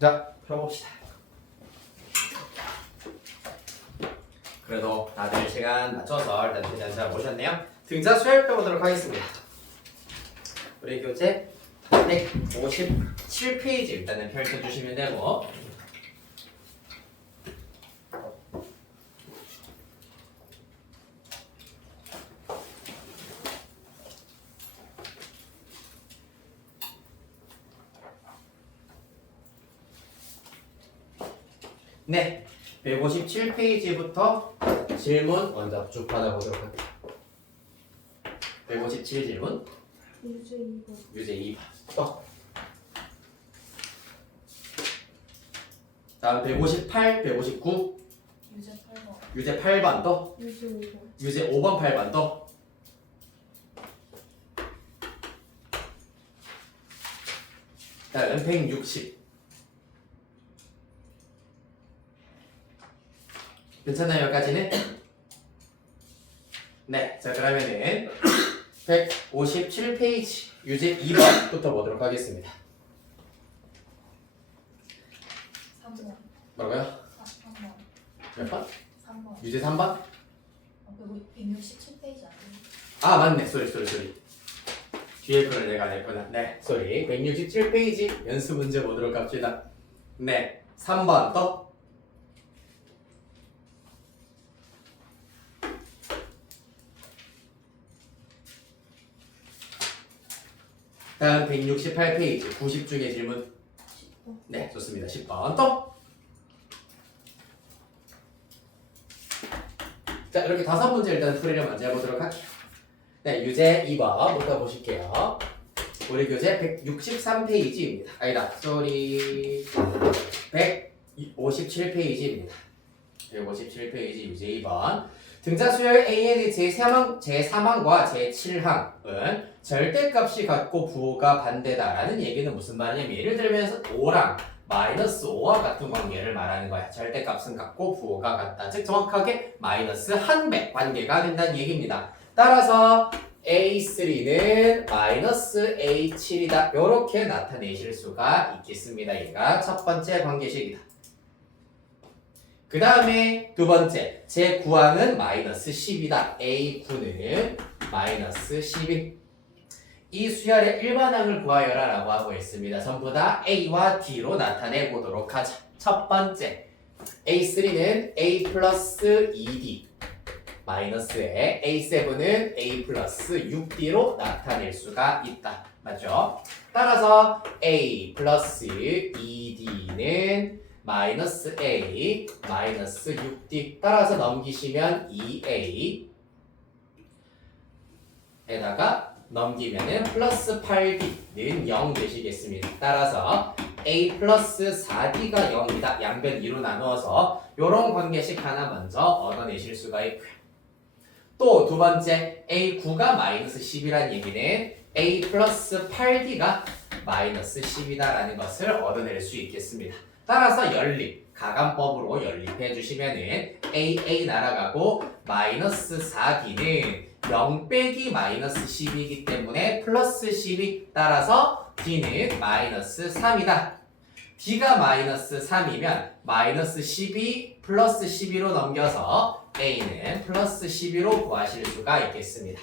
자, 펴봅시다. 그래도 다들 시간 맞춰서 일단 최대한 잘 보셨네요. 등차 수열 펴보도록 하겠습니다. 우리 교재 157페이지 일단은 펼쳐주시면 되고, 네, 157페이지부터 질문 먼저 쭉 받아보도록 할게요. 157 질문. 유제 2번. 유제 2번. 또. 다음 158, 159. 유제 8번. 유제 8번 또. 유제 5번. 유제 5번, 8번 또. 다음 160. 괜찮아요, 여기까지는? 네, 자 그러면은 157페이지 유제 2번부터 보도록 하겠습니다. 3번. 뭐라고요? 3번. 몇 번? 3번. 유제 3번? 167페이지 아니에요? 아 맞네, 쏘리. 뒤에 거를 내가 냈구나. 네, 쏘리. 167페이지 연습 문제 보도록 합시다. 네, 3번 또. 다음 168페이지 90 중에 질문. 10번. 네, 좋습니다. 10번 또. 자, 이렇게 5문제 일단 풀이를 먼저 해보도록 할게요. 네, 유제 2번부터 보실게요. 우리 교재 163페이지입니다. 아니다, 쏘리. 157페이지입니다. 157페이지 유제 2번. 등차 수열 AN의 제3항과 제7항은 절대값이 같고 부호가 반대다라는 얘기는 무슨 말이냐면, 예를 들면 5랑 마이너스 5와 같은 관계를 말하는 거야. 절대값은 같고 부호가 같다. 즉 정확하게 마이너스 한 배 관계가 된다는 얘기입니다. 따라서 A3는 마이너스 A7이다. 이렇게 나타내실 수가 있겠습니다. 얘가 첫 번째 관계식이다. 그 다음에 두 번째, 제9항은 마이너스 10이다. A9는 마이너스 10이. 이 수열의 일반항을 구하여라 라고 하고 있습니다. 전부 다 A와 D로 나타내 보도록 하자. 첫 번째, A3는 A 플러스 2D 마이너스에 A7은 A 플러스 6D로 나타낼 수가 있다. 맞죠? 따라서 A 플러스 2D는 마이너스 A 마이너스 6D, 따라서 넘기시면 2A에다가 넘기면은 플러스 8D는 0 되시겠습니다. 따라서 A 플러스 4D가 0이다. 양변 2로 나누어서 이런 관계식 하나 먼저 얻어내실 수가 있고요. 또 두 번째, A9가 마이너스 10이란 얘기는 A 플러스 8D가 마이너스 10이다라는 것을 얻어낼 수 있겠습니다. 따라서 연립, 가감법으로 연립해 주시면은 A 날아가고 마이너스 4D는 0 빼기 마이너스 10이기 때문에 플러스 10이, 따라서 D는 마이너스 3이다. D가 마이너스 3이면 마이너스 12 플러스 12로 넘겨서 A는 플러스 12로 구하실 수가 있겠습니다.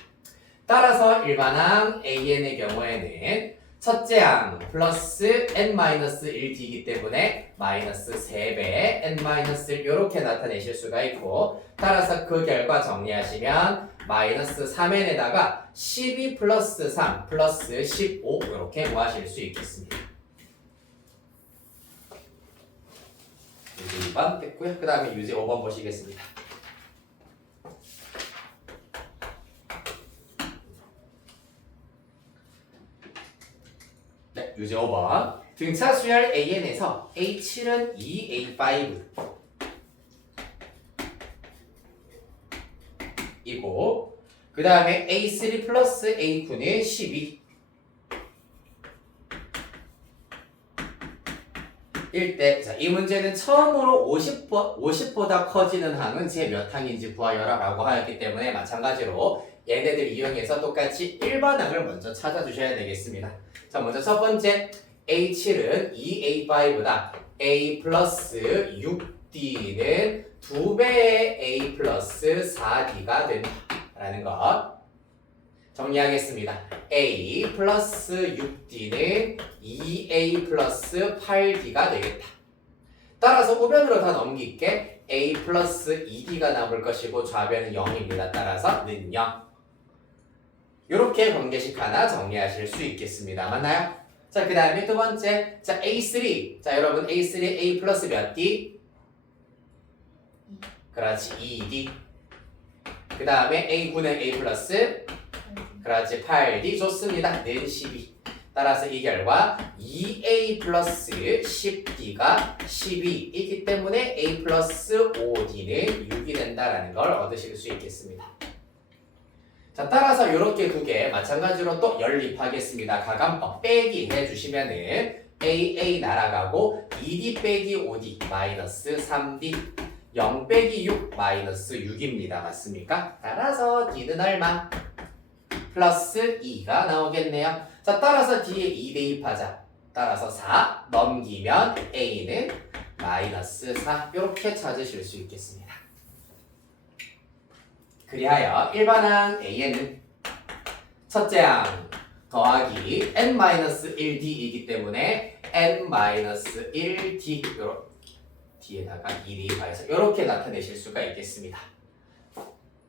따라서 일반항 AN의 경우에는 첫째 항 플러스 n-1d이기 때문에 마이너스 3배 n-1 이렇게 나타내실 수가 있고, 따라서 그 결과 정리하시면 마이너스 3n에다가 12 플러스 3 플러스 15 이렇게 구하실 수 있겠습니다. 유제 2번 됐고요. 그 다음에 유제 5번 보시겠습니다. 네, 유제 5번. 등차 수열 AN에서 A7은 2, A5 이고, 그 다음에 A3 플러스 A9는 12 일 때, 자, 이 문제는 처음으로 50보다 커지는 항은 제 몇 항인지 구하여라 라고 하였기 때문에 마찬가지로 얘네들 이용해서 똑같이 일반항을 먼저 찾아주셔야 되겠습니다. 자, 먼저 첫 번째 A7은 2A5다. A 플러스 6D는 2배의 A 플러스 4D가 된다라는 것 정리하겠습니다. A 플러스 6D는 2A 플러스 8D가 되겠다. 따라서 우변으로 다 넘길게. A 플러스 2D가 남을 것이고 좌변은 0입니다. 따라서는 0. 이렇게 관계식 하나 정리하실 수 있겠습니다. 맞나요? 자, 그 다음에 두 번째. 자, A3. 자, 여러분 A3 A 플러스 몇 D? 그렇지, 2D. 그 다음에 A9는 A 플러스 그렇지, 8D. 좋습니다. 는 12. 따라서 이 결과 2A 플러스 10D가 12이기 때문에 A 플러스 5D는 6이 된다는 걸 얻으실 수 있겠습니다. 자, 따라서 이렇게 두 개 마찬가지로 또 연립하겠습니다. 가감법 빼기 해주시면은 AA 날아가고 2D 빼기 5D 마이너스 3D 0 빼기 6 마이너스 6입니다. 맞습니까? 따라서 D는 얼마? 플러스 2가 나오겠네요. 자, 따라서 D에 2 대입하자. 따라서 4 넘기면 A는 마이너스 4 이렇게 찾으실 수 있겠습니다. 그리하여 일반항 A에는 첫째 항 더하기 n-1d이기 때문에 n-1d 요렇게 뒤에다가 2 대입하여서 이렇게 나타내실 수가 있겠습니다.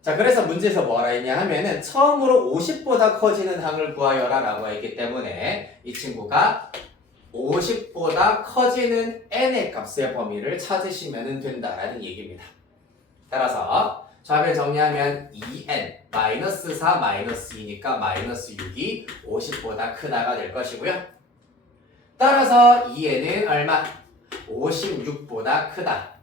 자, 그래서 문제에서 뭐라 했냐 하면은 처음으로 50보다 커지는 항을 구하여라 라고 했기 때문에 이 친구가 50보다 커지는 n의 값의 범위를 찾으시면 된다라는 얘기입니다. 따라서 좌변 정리하면 2n 마이너스 4 마이너스 2니까 마이너스 6이 50보다 크다가 될 것이고요. 따라서 2n은 얼마? 56보다 크다.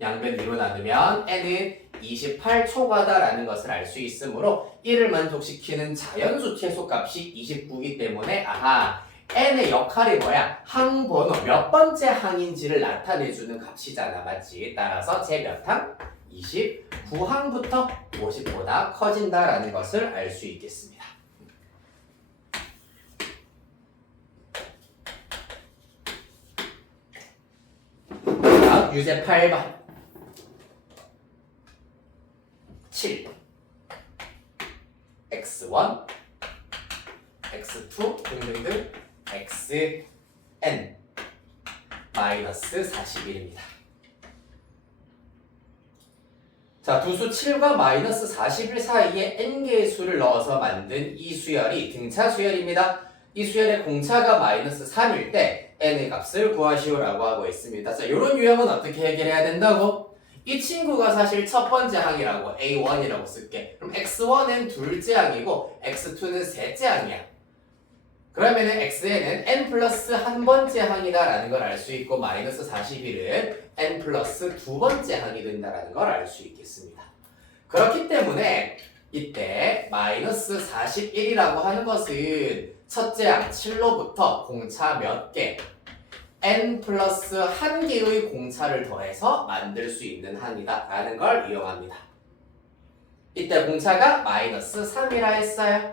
양변 2로 나누면 n은 28 초과다라는 것을 알 수 있으므로 1을 만족시키는 자연수 최소값이 29이기 때문에 아하 n의 역할이 뭐야? 항번호 몇 번째 항인지를 나타내주는 값이잖아. 맞지? 따라서 제 몇 항? 29항부터 50보다 커진다라는 것을 알 수 있겠습니다. 다음 유제 8번 7 x1 x2 등등등 xn 마이너스 41입니다. 자, 두수 7과 마이너스 41 사이에 n개의 수를 넣어서 만든 이 수열이 등차 수열입니다. 이 수열의 공차가 마이너스 3일 때 n의 값을 구하시오라고 하고 있습니다. 자, 이런 유형은 어떻게 해결해야 된다고? 이 친구가 사실 첫 번째 항이라고 A1이라고 쓸게. 그럼 X1은 둘째 항이고 X2는 셋째 항이야. 그러면은 X에는 n 플러스 한 번째 항이다라는 걸 알 수 있고 마이너스 41은 n 플러스 두 번째 항이 된다라는 걸 알 수 있겠습니다. 그렇기 때문에 이때 마이너스 41이라고 하는 것은 첫째 항 7로부터 공차 몇 개? n 플러스 한 개의 공차를 더해서 만들 수 있는 항이다 라는 걸 이용합니다. 이때 공차가 마이너스 3이라 했어요.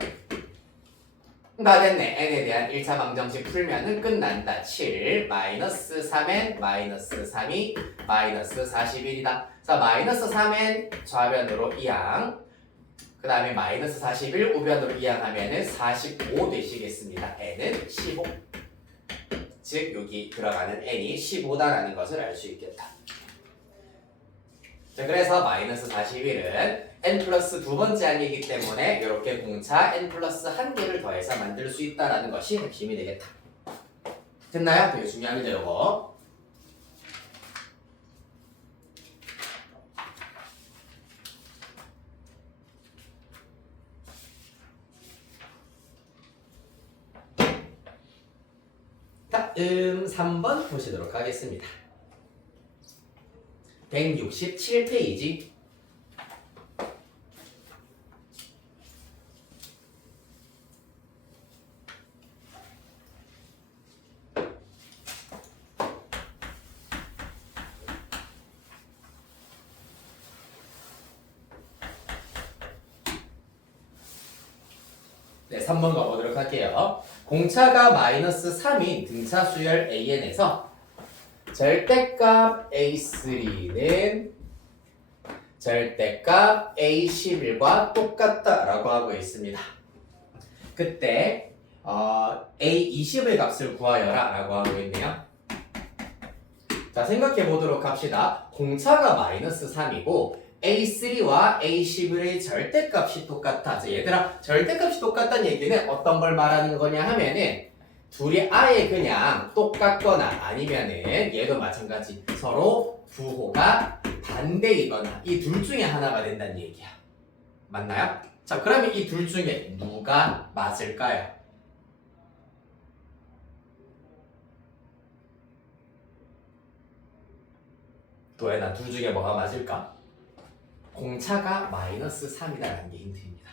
다 됐네. n에 대한 1차 방정식 풀면은 끝난다. 7 마이너스 3n 마이너스 3이 마이너스 41이다. 자, 마이너스 3n 좌변으로 2항 그 다음에 마이너스 41 우변으로 2항 하면은 45 되시겠습니다. n은 15 즉 여기 들어가는 n이 15다라는 것을 알 수 있겠다. 자, 그래서 마이너스 41은 n 플러스 두 번째 항이기 때문에 이렇게 공차 n 플러스 한 개를 더해서 만들 수 있다라는 것이 핵심이 되겠다. 됐나요? 되게 중요합니다, 이거. 다음 3번 보시도록 하겠습니다. 167페이지 네, 3번 가보도록 할게요. 공차가 마이너스 3인 등차 수열 AN에서 절대값 A3는 절대값 A11과 똑같다라고 하고 있습니다. 그때 A20의 값을 구하여라 라고 하고 있네요. 자, 생각해 보도록 합시다. 공차가 마이너스 3이고 A3와 A11의 절대값이 똑같아. 자, 얘들아, 절대값이 똑같다는 얘기는 어떤 걸 말하는 거냐 하면은 둘이 아예 그냥 똑같거나 아니면은 얘도 마찬가지 서로 부호가 반대이거나 이 둘 중에 하나가 된다는 얘기야. 맞나요? 자, 그러면 이 둘 중에 누가 맞을까요? 도현아, 둘 중에 뭐가 맞을까? 공차가 마이너스 3이다라는 게 힌트입니다.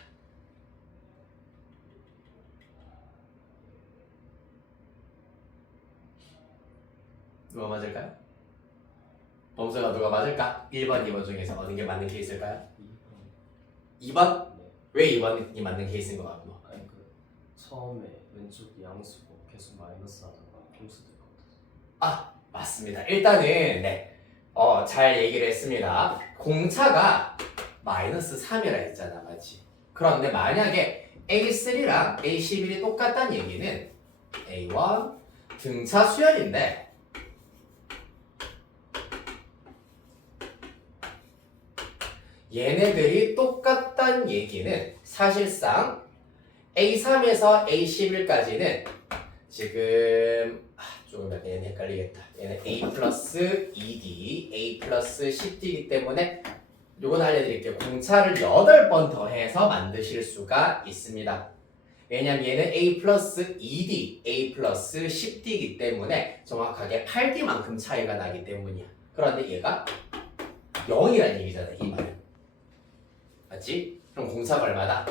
누가 맞을까요? 범수가 누가 맞을까? 1번, 2번 중에서 어느 게 맞는 케이스일까요? 2번? 네. 왜 2번이 맞는 케이스인 것 같고? 아니 그 처음에 왼쪽 양수고 계속 마이너스 하다가 공수 될 것 같아서. 맞습니다. 일단은 네, 잘 얘기를 했습니다. 공차가 마이너스 3이라 했잖아, 맞지? 그런데 만약에 A3랑 A11이 똑같다는 얘기는 A1 등차 수열인데 얘네들이 똑같다는 얘기는 사실상 A3에서 A11까지는 지금 조금 약간 얘는 헷갈리겠다. 얘는 A 플러스 2D, A 플러스 10D이기 때문에 요건 알려드릴게요. 공차를 8번 더해서 만드실 수가 있습니다. 왜냐면 얘는 A 플러스 2D, A 플러스 10D이기 때문에 정확하게 8D만큼 차이가 나기 때문이야. 그런데 얘가 0이라는 얘기잖아, 이 말은. 맞지? 그럼 공차가 얼마다?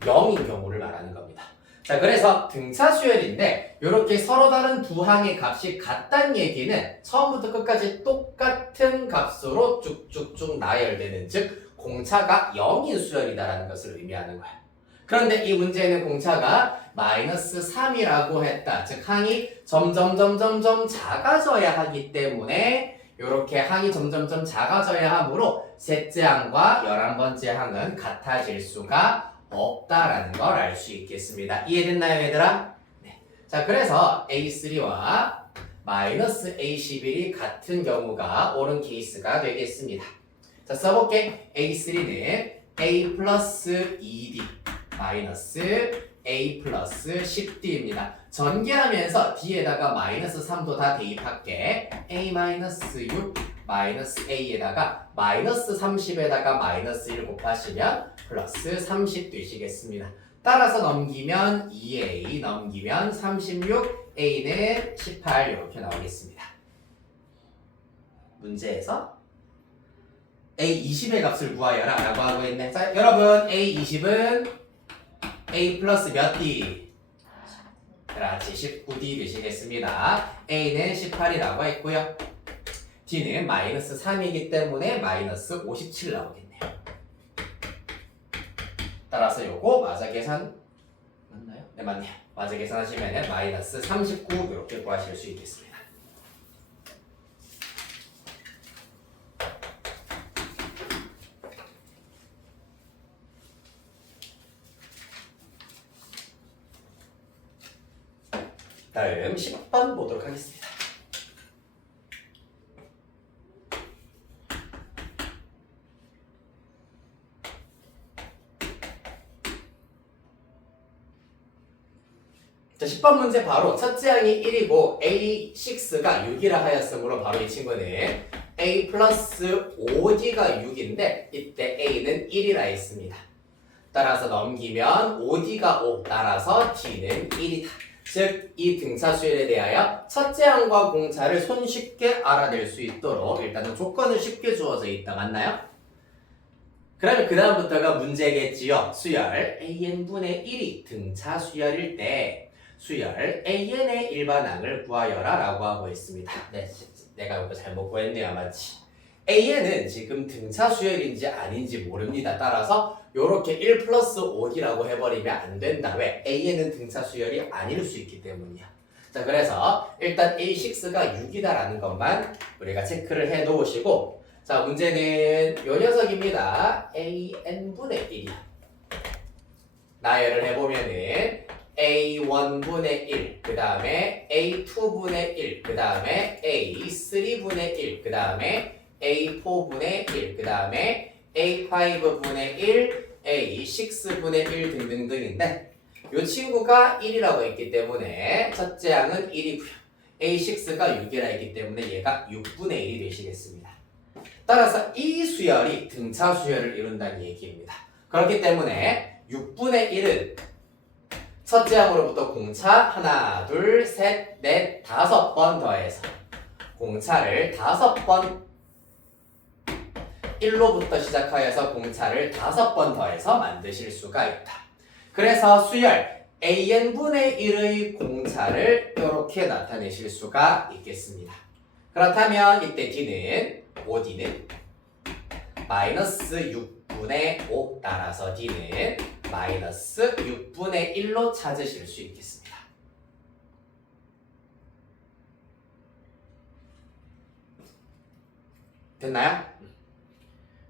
0인 경우를 말하는 겁니다. 자, 그래서 등차 수열인데 이렇게 서로 다른 두 항의 값이 같다는 얘기는 처음부터 끝까지 똑같은 값으로 쭉쭉쭉 나열되는, 즉 공차가 0인 수열이다라는 것을 의미하는 거야. 그런데 이 문제는 공차가 마이너스 3이라고 했다. 즉 항이 점점 작아져야 하기 때문에 이렇게 항이 점점 작아져야 하므로 셋째 항과 11번째 항은 같아질 수가 없다라는 걸 알 수 있겠습니다. 이해됐나요, 얘들아? 네. 자, 그래서 A3와 마이너스 A11이 같은 경우가 옳은 케이스가 되겠습니다. 자, 써볼게. A3는 A 플러스 2D 마이너스 A 플러스 10D입니다. 전개하면서 D에다가 마이너스 3도 다 대입할게. A 마이너스 6 마이너스 A에다가 마이너스 30에다가 마이너스 1 곱하시면 플러스 30 되시겠습니다. 따라서 넘기면 2A, 넘기면 36, A는 18 이렇게 나오겠습니다. 문제에서 A20의 값을 구하여라 라고 하고 있네. 자, 여러분 A20은 A 플러스 몇 D? 그렇지, 19D 되시겠습니다. A는 18이라고 했고요. D는 마이너스 3이기 때문에 마이너스 57 나오겠네요. 따라서 요거 맞아 계산 맞나요? 네, 맞네요. 맞아 계산하시면 마이너스 39 이렇게 구하실 수 있겠습니다. 다음 10번 보도록 하겠습니다. 자, 10번 문제 바로 첫째 항이 1이고 A6가 6이라 하였으므로 바로 이 친구는 A 플러스 5D가 6인데 이때 A는 1이라 했습니다. 따라서 넘기면 5D가 5, 따라서 D는 1이다. 즉, 이 등차 수열에 대하여 첫째 항과 공차를 손쉽게 알아낼 수 있도록 일단은 조건을 쉽게 주어져 있다. 맞나요? 그러면 그 다음부터가 문제겠지요. 수열 AN분의 1이 등차 수열일 때 수열 AN의 일반항을 구하여라 라고 하고 있습니다. 네, 내가 이거 잘못 구했네요. 맞지? AN은 지금 등차 수열인지 아닌지 모릅니다. 따라서 요렇게 1 플러스 5D라고 해버리면 안 된다. 왜? AN은 등차 수열이 아닐 수 있기 때문이야. 자, 그래서 일단 A6가 6이다라는 것만 우리가 체크를 해 놓으시고, 자, 문제는 요 녀석입니다. AN분의 1이야. 나열을 해보면은 A1분의 1, 그 다음에 A2분의 1, 그 다음에 A3분의 1, 그 다음에 A4분의 1, 그 다음에 A5분의 1, A6분의 1 등등등인데 이 친구가 1이라고 했기 때문에 첫째 항은 1이고요. A6가 6이라 했기 때문에 얘가 6분의 1이 되시겠습니다. 따라서 이 수열이 등차 수열을 이룬다는 얘기입니다. 그렇기 때문에 6분의 1은 첫째 항으로부터 공차 하나, 둘, 셋, 넷, 5번 더해서 공차를 5번 1로부터 시작하여서 공차를 5번 더해서 만드실 수가 있다. 그래서 수열 AN분의 1의 공차를 이렇게 나타내실 수가 있겠습니다. 그렇다면 이때 D는 5D는 마이너스 6분의 5 따라서 D는 마이너스 6분의 1로 찾으실 수 있겠습니다. 됐나요?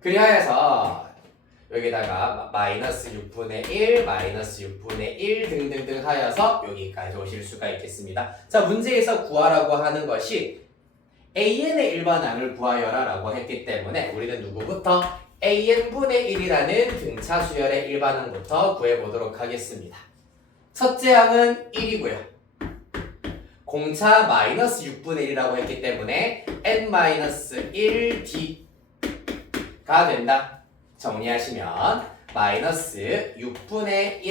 그리하여서 여기다가 마이너스 6분의 1, 마이너스 6분의 1 등등등 하여서 여기까지 오실 수가 있겠습니다. 자, 문제에서 구하라고 하는 것이 AN의 일반항을 구하여라 라고 했기 때문에 우리는 누구부터? AN분의 1이라는 등차 수열의 일반항부터 구해보도록 하겠습니다. 첫째 항은 1이고요. 공차 마이너스 6분의 1이라고 했기 때문에 n-1d가 된다. 정리하시면 마이너스 6분의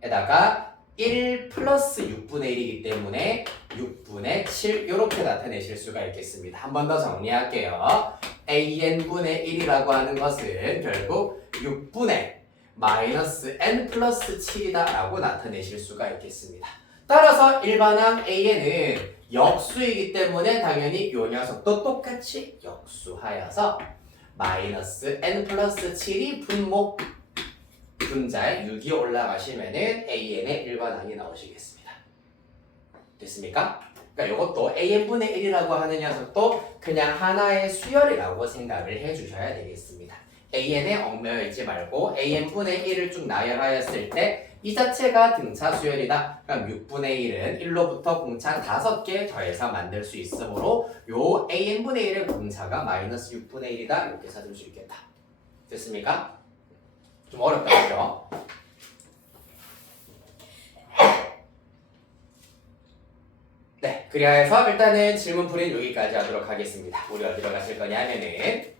1n에다가 1 플러스 6분의 1이기 때문에 6분의 7 이렇게 나타내실 수가 있겠습니다. 한 번 더 정리할게요. AN분의 1이라고 하는 것은 결국 6분의 마이너스 n 플러스 7이다 라고 나타내실 수가 있겠습니다. 따라서 일반항 AN은 역수이기 때문에 당연히 이 녀석도 똑같이 역수하여서 마이너스 n 플러스 7이 분모 분자에 6이 올라가시면은 AN의 일반항이 나오시겠습니다. 됐습니까? 그러니까 이것도 AN분의 1이라고 하는 녀석도 그냥 하나의 수열이라고 생각을 해주셔야 되겠습니다. AN에 얽매여 있지 말고 AN분의 1을 쭉 나열하였을 때 이 자체가 등차 수열이다. 그럼 6분의 1은 1로부터 공차 5개 더해서 만들 수 있으므로 요 AN분의 1의 공차가 마이너스 6분의 1이다. 이렇게 찾을 수 있겠다. 됐습니까? 좀 어렵다, 그죠? 네, 그리하여서 일단은 질문풀이는 여기까지 하도록 하겠습니다. 우리 어디로 가실 거냐면은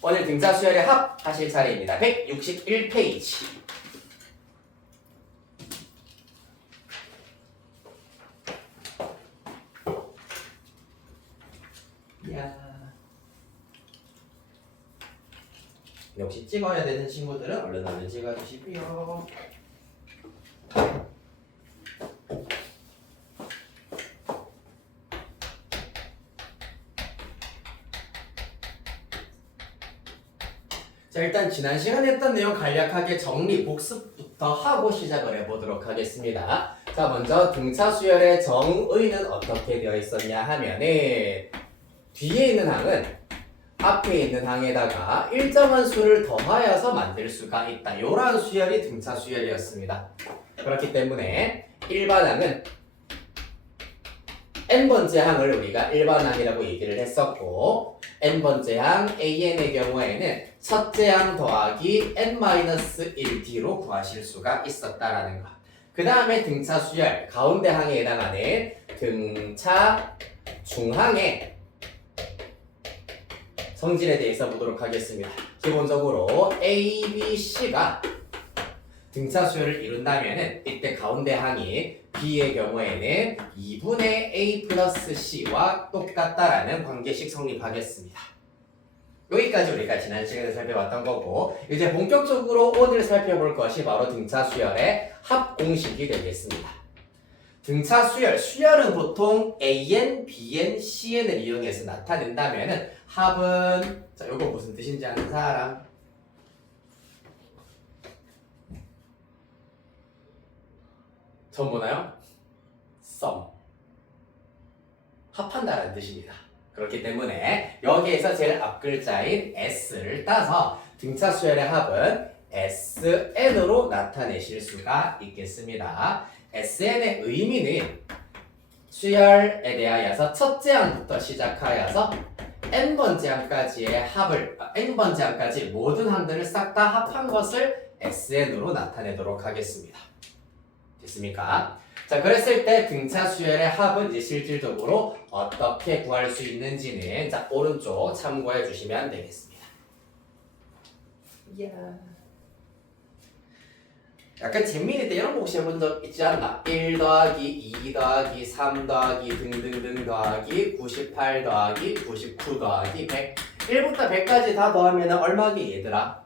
오늘 등차 수열의 합 하실 차례입니다. 161페이지. 역시 찍어야 되는 친구들은 얼른 찍어주시고요. 자, 일단 지난 시간에 했던 내용 간략하게 정리, 복습부터 하고 시작을 해보도록 하겠습니다. 자, 먼저 등차 수열의 정의는 어떻게 되어 있었냐 하면은 뒤에 있는 항은 앞에 있는 항에다가 일정한 수를 더하여서 만들 수가 있다. 이러한 수열이 등차 수열이었습니다. 그렇기 때문에 일반항은 n번째 항을 우리가 일반항이라고 얘기를 했었고 n번째 항 AN의 경우에는 첫째 항 더하기 n-1d로 구하실 수가 있었다라는 것. 그 다음에 등차 수열 가운데 항에 해당하는 등차 중항의 성질에 대해서 보도록 하겠습니다. 기본적으로 A, B, C가 등차 수열을 이룬다면은 이때 가운데 항이 B의 경우에는 2분의 A 플러스 C와 똑같다라는 관계식 성립하겠습니다. 여기까지 우리가 지난 시간에 살펴봤던 거고 이제 본격적으로 오늘 살펴볼 것이 바로 등차 수열의 합 공식이 되겠습니다. 등차 수열, 수열은 보통 AN, BN, CN을 이용해서 나타낸다면은 합은 자, 요거 무슨 뜻인지 아는 사람? 처음 보나요? sum. 합한다는 뜻입니다. 그렇기 때문에 여기에서 제일 앞 글자인 S를 따서 등차 수열의 합은 SN으로 나타내실 수가 있겠습니다. SN의 의미는 수열에 대하여서 첫째 항부터 시작하여서 n번째 항까지의 합을 n번째 항까지 모든 항들을 싹 다 합한 것을 SN으로 나타내도록 하겠습니다. 됐습니까? 자, 그랬을 때 등차 수열의 합은 이제 실질적으로 어떻게 구할 수 있는지는 자, 오른쪽 참고해 주시면 되겠습니다. 약간 재미있을 때 이런 거 혹시 해본 적 있지 않나? 1 더하기 2 더하기 3 더하기 등등등 더하기 98 더하기 99 더하기 100 1부터 100까지 다 더하면 얼마기 얘들아?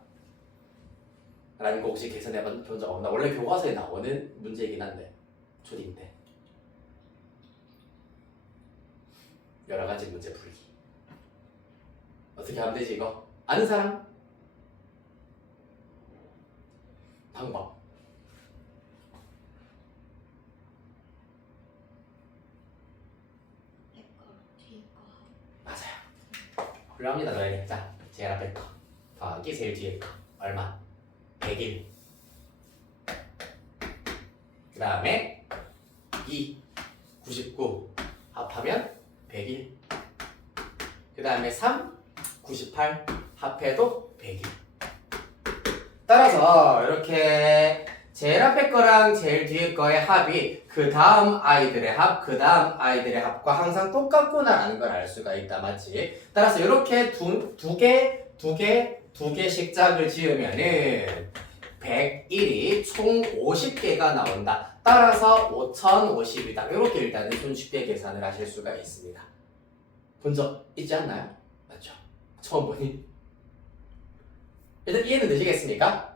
라는 거 혹시 계산해 본 적 없나? 원래 교과서에 나오는 문제이긴 한데 초딩 때 여러 가지 문제 풀기 어떻게 하면 되지 이거? 아는 사람? 방법 뒤에 거. 맞아요. 훌륭합니다 너희들. 자, 제일 앞에 거 더하기 제일 뒤에 거 얼마? 100일. 그 다음에 2, 99 합하면 100일. 그 다음에 3, 98 합해도 100일. 따라서 이렇게 제일 앞에 거랑 제일 뒤에 거의 합이 그 다음 아이들의 합, 그 다음 아이들의 합과 항상 똑같구나라는 걸 알 수가 있다, 맞지? 따라서 이렇게 두 개씩 짝을 지으면은 101이 총 50개가 나온다. 따라서 5050이다. 이렇게 일단은 손쉽게 계산을 하실 수가 있습니다. 본 적 있지 않나요? 맞죠? 처음 보니? 일단 이해는 되시겠습니까?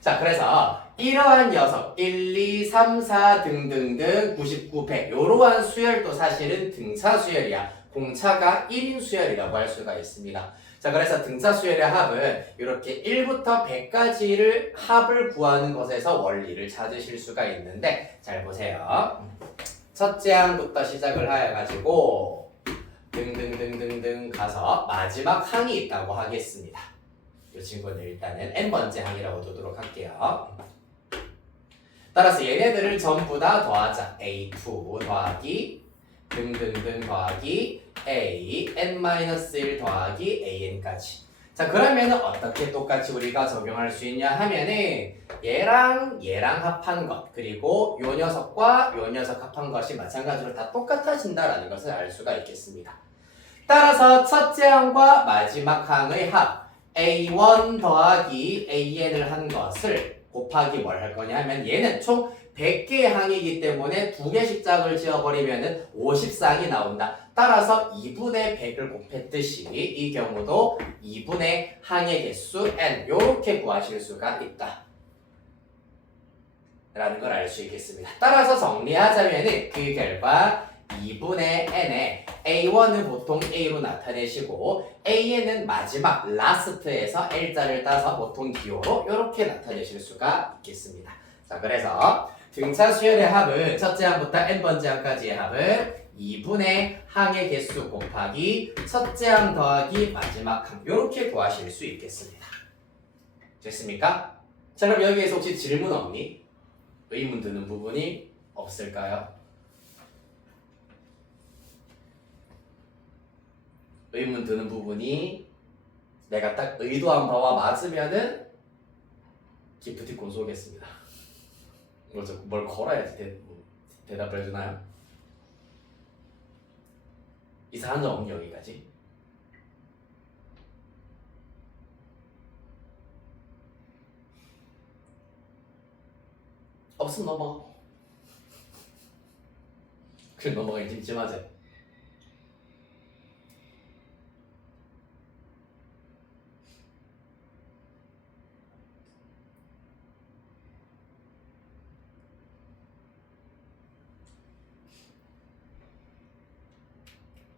자, 그래서 이러한 녀석 1, 2, 3, 4 등등등 99, 100 이러한 수열도 사실은 등차 수열이야. 공차가 1인 수열이라고 할 수가 있습니다. 자, 그래서 등차 수열의 합은 이렇게 1부터 100까지를 합을 구하는 것에서 원리를 찾으실 수가 있는데 잘 보세요. 첫째 항부터 시작을 해가지고 등등등등등 가서 마지막 항이 있다고 하겠습니다. 이 친구는 일단은 n번째 항이라고 두도록 할게요. 따라서 얘네들을 전부 다 더하자. A2 더하기 등등등 더하기 A n-1 더하기 an까지. 자, 그러면 어떻게 똑같이 우리가 적용할 수 있냐 하면은 얘랑 합한 것 그리고 요 녀석과 요 녀석 합한 것이 마찬가지로 다 똑같아진다라는 것을 알 수가 있겠습니다. 따라서 첫째 항과 마지막 항의 합 A1 더하기 AN을 한 것을 곱하기 뭘 할 거냐 하면 얘는 총 100개의 항이기 때문에 두 개씩 짝을 지어버리면 50쌍이 나온다. 따라서 2분의 100을 곱했듯이 이 경우도 2분의 항의 개수 n 이렇게 구하실 수가 있다. 라는 걸 알 수 있겠습니다. 따라서 정리하자면 그 결과 2분의 n에 A1은 보통 A로 나타내시고 AN은 마지막 라스트에서 L자를 따서 보통 기호로 이렇게 나타내실 수가 있겠습니다. 자, 그래서 등차 수열의 합은 첫째 항부터 n번째 항까지의 합은 2분의 항의 개수 곱하기 첫째 항 더하기 마지막 항 이렇게 구하실 수 있겠습니다. 됐습니까? 자, 그럼 여기에서 혹시 질문 없니? 의문 드는 부분이 없을까요? 의문 드는 부분이 내가 딱 의도한 바와 맞으면은 기프티콘 쏘겠습니다. 뭘 걸어야지 대답을 해주나요? 이상한 점 없니 여기까지? 없으면 넘어가. 그래 넘어가기 찜찜하지?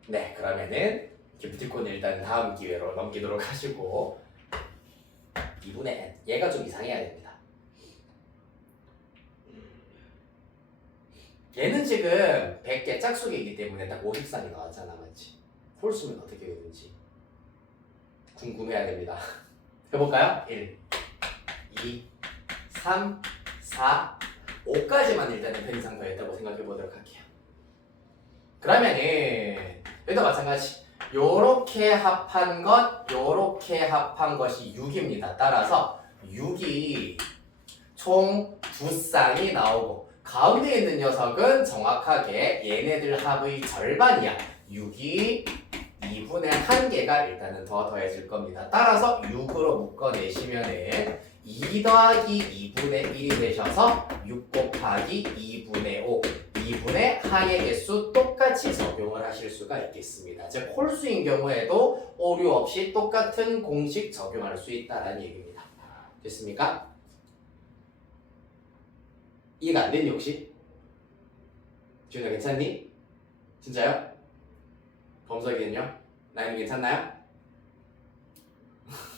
네, 그러면은 기프티콘 일단 다음 기회로 넘기도록 하시고 2분의 n 얘가 좀 이상해야 됩니다. 얘는 지금 100개 짝수이기 때문에 딱 53이 나왔잖아, 맞지? 홀수면 어떻게 되는지 궁금해야 됩니다. 해볼까요? 1, 2, 3, 4, 5까지만 일단은 편 이상 더했다고 생각해 보도록 할게요. 그러면은 여기도 마찬가지. 요렇게 합한 것, 요렇게 합한 것이 6입니다. 따라서 6이 총 2쌍이 나오고 가운데 있는 녀석은 정확하게 얘네들 합의 절반이야. 6이 2분의 1개가 일단은 더 더해질 겁니다. 따라서 6으로 묶어내시면은 2 더하기 2분의 1이 되셔서 6 곱하기 2분의 5 2분의 항의 개수 똑같이 적용을 하실 수가 있겠습니다. 즉 홀수인 경우에도 오류 없이 똑같은 공식 적용할 수 있다는 얘기입니다. 됐습니까? 이해가 안 됐니 혹시? 지훈아 괜찮니? 진짜요? 범석이는요? 나이는 괜찮나요?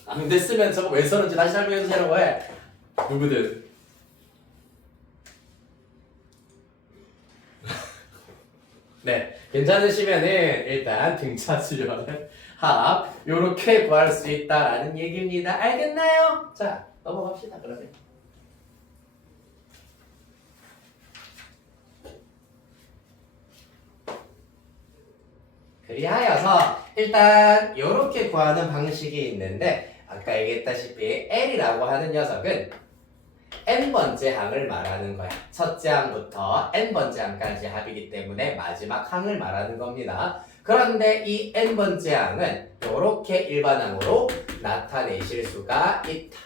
안 됐으면 저거 왜 써는지 다시 설명해주세요. 해. 누구든. 네, 괜찮으시면은 일단 등차 수열은 합 요렇게 구할 수 있다라는 얘기입니다. 알겠나요? 자, 넘어갑시다 그러면. 그리하여서 일단 요렇게 구하는 방식이 있는데 아까 얘기했다시피 L이라고 하는 녀석은 n번째 항을 말하는 거야. 첫째 항부터 n번째 항까지 합이기 때문에 마지막 항을 말하는 겁니다. 그런데 이 n번째 항은 이렇게 일반항으로 나타내실 수가 있다.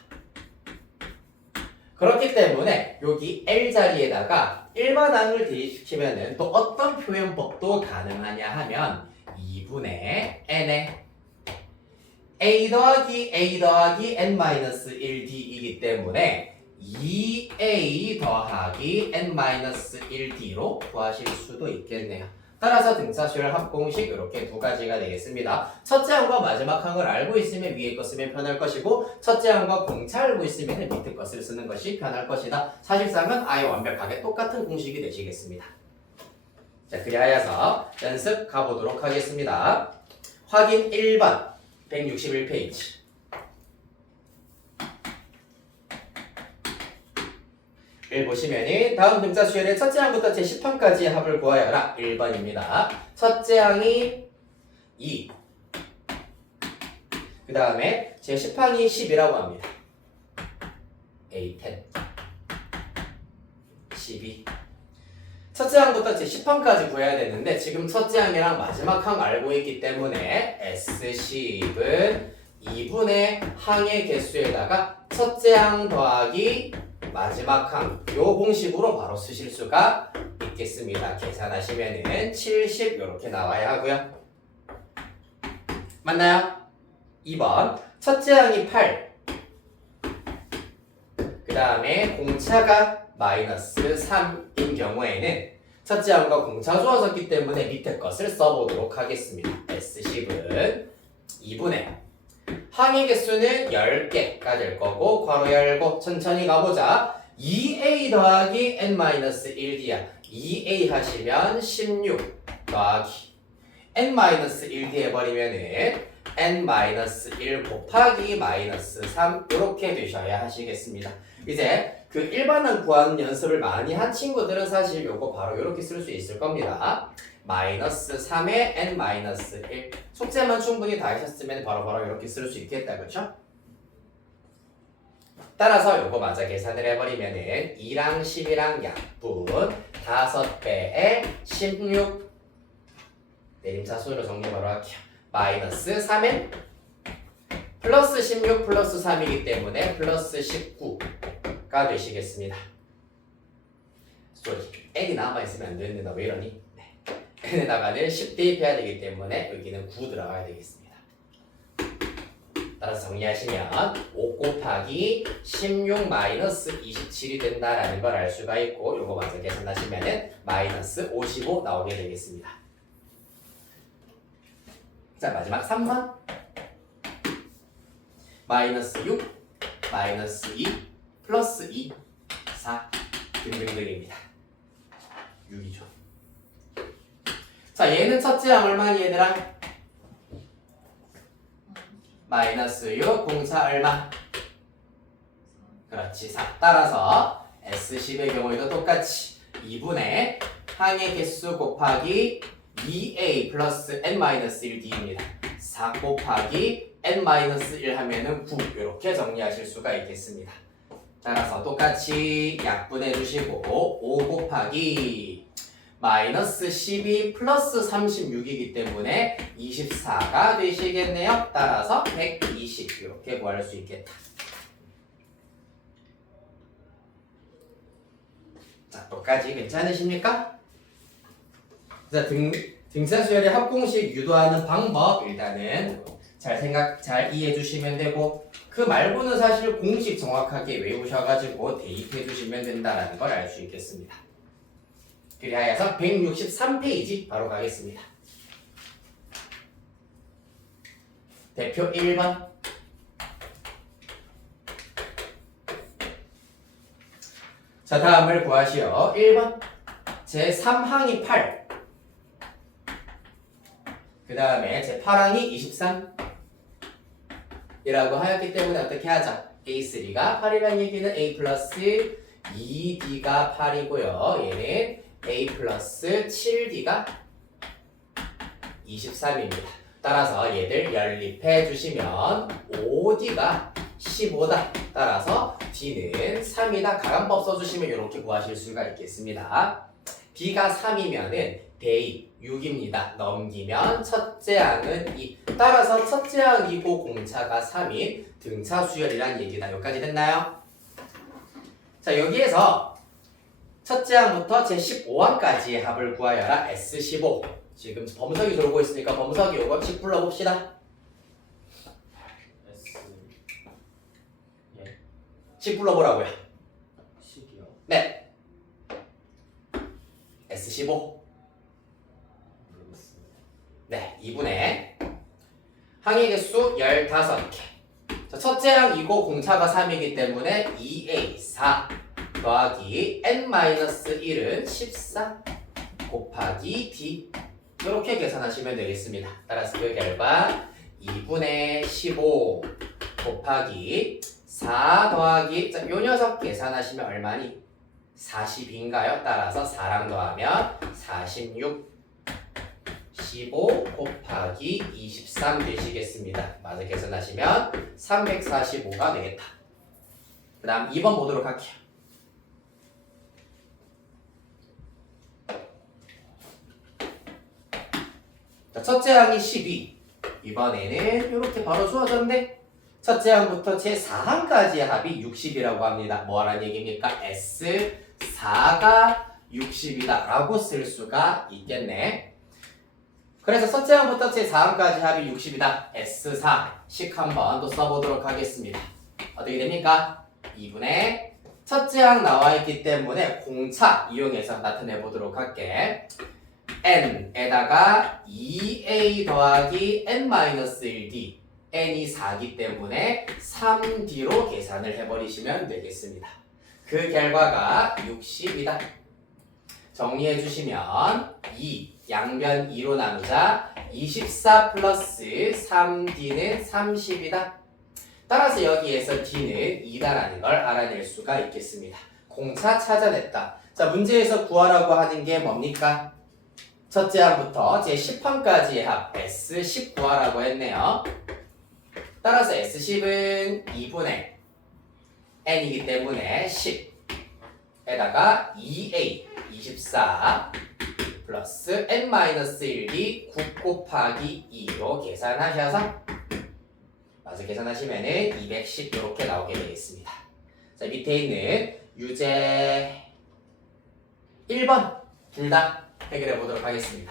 그렇기 때문에 여기 L 자리에다가 일반항을 대입시키면 또 어떤 표현법도 가능하냐 하면 2분의 n에 a 더하기 n-1d이기 때문에 2a 더하기 n-1d로 구하실 수도 있겠네요. 따라서 등차수열 합공식 이렇게 두 가지가 되겠습니다. 첫째 항과 마지막 항을 알고 있으면 위에 거 쓰면 편할 것이고 첫째 항과 공차 알고 있으면 밑에 것을 쓰는 것이 편할 것이다. 사실상은 아예 완벽하게 똑같은 공식이 되시겠습니다. 자, 그리하여서 연습 가보도록 하겠습니다. 확인 1번 161페이지. 보시면은 다음 등차 수열의 첫째 항부터 제10항까지의 합을 구하여라. 1번입니다. 첫째 항이 2. 그 다음에 제10항이 10이라고 합니다. A10 12. 첫째 항부터 제10항까지 구해야 되는데 지금 첫째 항이랑 마지막 항 알고 있기 때문에 S10은 2분의 항의 개수에다가 첫째 항 더하기 마지막 항, 요 공식으로 바로 쓰실 수가 있겠습니다. 계산하시면은 70 이렇게 나와야 하고요. 맞나요? 2번 첫째 항이 8. 그 다음에 공차가 마이너스 3인 경우에는 첫째 항과 공차 주어졌기 때문에 밑에 것을 써보도록 하겠습니다. S10은 2분의 항의 개수는 10개가 될 거고 괄호 열고 천천히 가보자. 2a 더하기 n-1d야. 2a 하시면 16 더하기 n-1d 해버리면은 n-1 곱하기 마이너스 3 이렇게 되셔야 하시겠습니다. 이제 그 일반항 구하는 연습을 많이 한 친구들은 사실 요거 바로 이렇게 쓸 수 있을 겁니다. 마이너스 3에 n-1 숙제만 충분히 다 하셨으면 바로바로 이렇게 쓸 수 있겠다. 그렇죠? 따라서 요거 맞아 계산을 해버리면은 2랑 10이랑 약분 5배에 16 내림차순으로 정리 바로 할게요. 마이너스 3엔 플러스 16 플러스 3이기 때문에 플러스 19가 되시겠습니다. 쏘리 n이 남아있으면 안 되는데 나 왜 이러니? 네. n에다가는 10 대입해야 되기 때문에 여기는 9 들어가야 되겠습니다. 따라서 정리하시면 5 곱하기 16 마이너스 27이 된다라는 걸 알 수가 있고 요거 맞아 계산하시면은 마이너스 55 나오게 되겠습니다. 자, 마지막 3번. 마이너스 6, 마이너스 2, 플러스 2, 4 등등등입니다. 6이죠. 자, 얘는 첫째 항 얼마니 얘들아? 마이너스 6, 공차 얼마? 그렇지, 4. 따라서 S10의 경우에도 똑같이 2분의 항의 개수 곱하기 2a 플러스 n-1d입니다. 4 곱하기 n-1 하면은 9 이렇게 정리하실 수가 있겠습니다. 따라서 똑같이 약분해 주시고 5 곱하기 마이너스 12 플러스 36이기 때문에 24가 되시겠네요. 따라서 120 이렇게 구할 수 있겠다. 자, 똑같이 괜찮으십니까? 자, 등차수열의 합공식 유도하는 방법 일단은 잘 이해해 주시면 되고 그 말고는 사실 공식 정확하게 외우셔가지고 대입해 주시면 된다는 걸 알 수 있겠습니다. 그리하여서 163페이지 바로 가겠습니다. 대표 1번. 자, 다음을 구하시오. 1번. 제3항이 8. 그 다음에 제8항이 23. 이라고 하였기 때문에 어떻게 하자? A3가 8이라는 얘기는 A 플러스 2D가 8이고요. 얘는 A 플러스 7D가 23입니다. 따라서 얘들 연립해 주시면 5D가 15다. 따라서 D는 3이다. 가ram법 써주시면 이렇게 구하실 수가 있겠습니다. D가 3이면은 대입 6입니다. 넘기면 첫째 항은 2. 따라서 첫째 항이고 공차가 3인 등차 수열이란 얘기다. 여기까지 됐나요? 자, 여기에서 첫째 항부터 제15항까지의 합을 구하여라. S15. 지금 범석이 돌고 있으니까 범석이 요거 식 불러봅시다. S 예 식 불러보라고요. 식이요. 네. S15. 모르겠습니다. 네, 2분의 항의 개수 15개. 자, 첫째 항이고 공차가 3이기 때문에 2a4 더하기 n-1은 14 곱하기 d 이렇게 계산하시면 되겠습니다. 따라서 그 결과 2분의 15 곱하기 4 더하기 자, 요 녀석 계산하시면 얼마니? 40인가요? 따라서 4랑 더하면 46 15 곱하기 23 되시겠습니다. 맞아 계산하시면 345가 되겠다. 그 다음 2번 보도록 할게요. 자, 첫째 항이 12. 이번에는 이렇게 바로 주어졌는데 첫째 항부터 제4항까지의 합이 60이라고 합니다. 뭐라는 얘기입니까? S4가 60이다 라고 쓸 수가 있겠네. 그래서 첫째 항부터 제4항까지 합이 60이다. S4 식 한번 또 써보도록 하겠습니다. 어떻게 됩니까? 2분의 첫째 항 나와있기 때문에 공차 이용해서 나타내보도록 할게. n에다가 2a 더하기 n-1d n이 4기 때문에 3d로 계산을 해버리시면 되겠습니다. 그 결과가 60이다. 정리해 주시면 2 양변 2로 나누자 24 플러스 3d는 30이다. 따라서 여기에서 d는 2다라는 걸 알아낼 수가 있겠습니다. 공차 찾아냈다. 자, 문제에서 구하라고 하는 게 뭡니까? 첫째 항부터 제10항까지의 합 S10 구하라고 했네요. 따라서 S10은 2분의 n이기 때문에 10에다가 2a 24 플러스 n-1이 9 곱하기 2로 계산하셔서 맞아 계산하시면은 210 이렇게 나오게 되겠습니다. 자, 밑에 있는 유제 1번 둘 다 해결해 보도록 하겠습니다.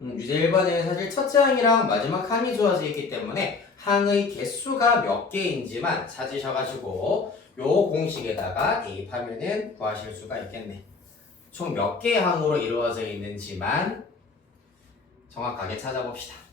유제 1번은 사실 첫째 항이랑 마지막 항이 주어져 있기 때문에 항의 개수가 몇 개인지만 찾으셔가지고 요 공식에다가 대입하면은 구하실 수가 있겠네. 총 몇 개의 항으로 이루어져 있는지만 정확하게 찾아봅시다.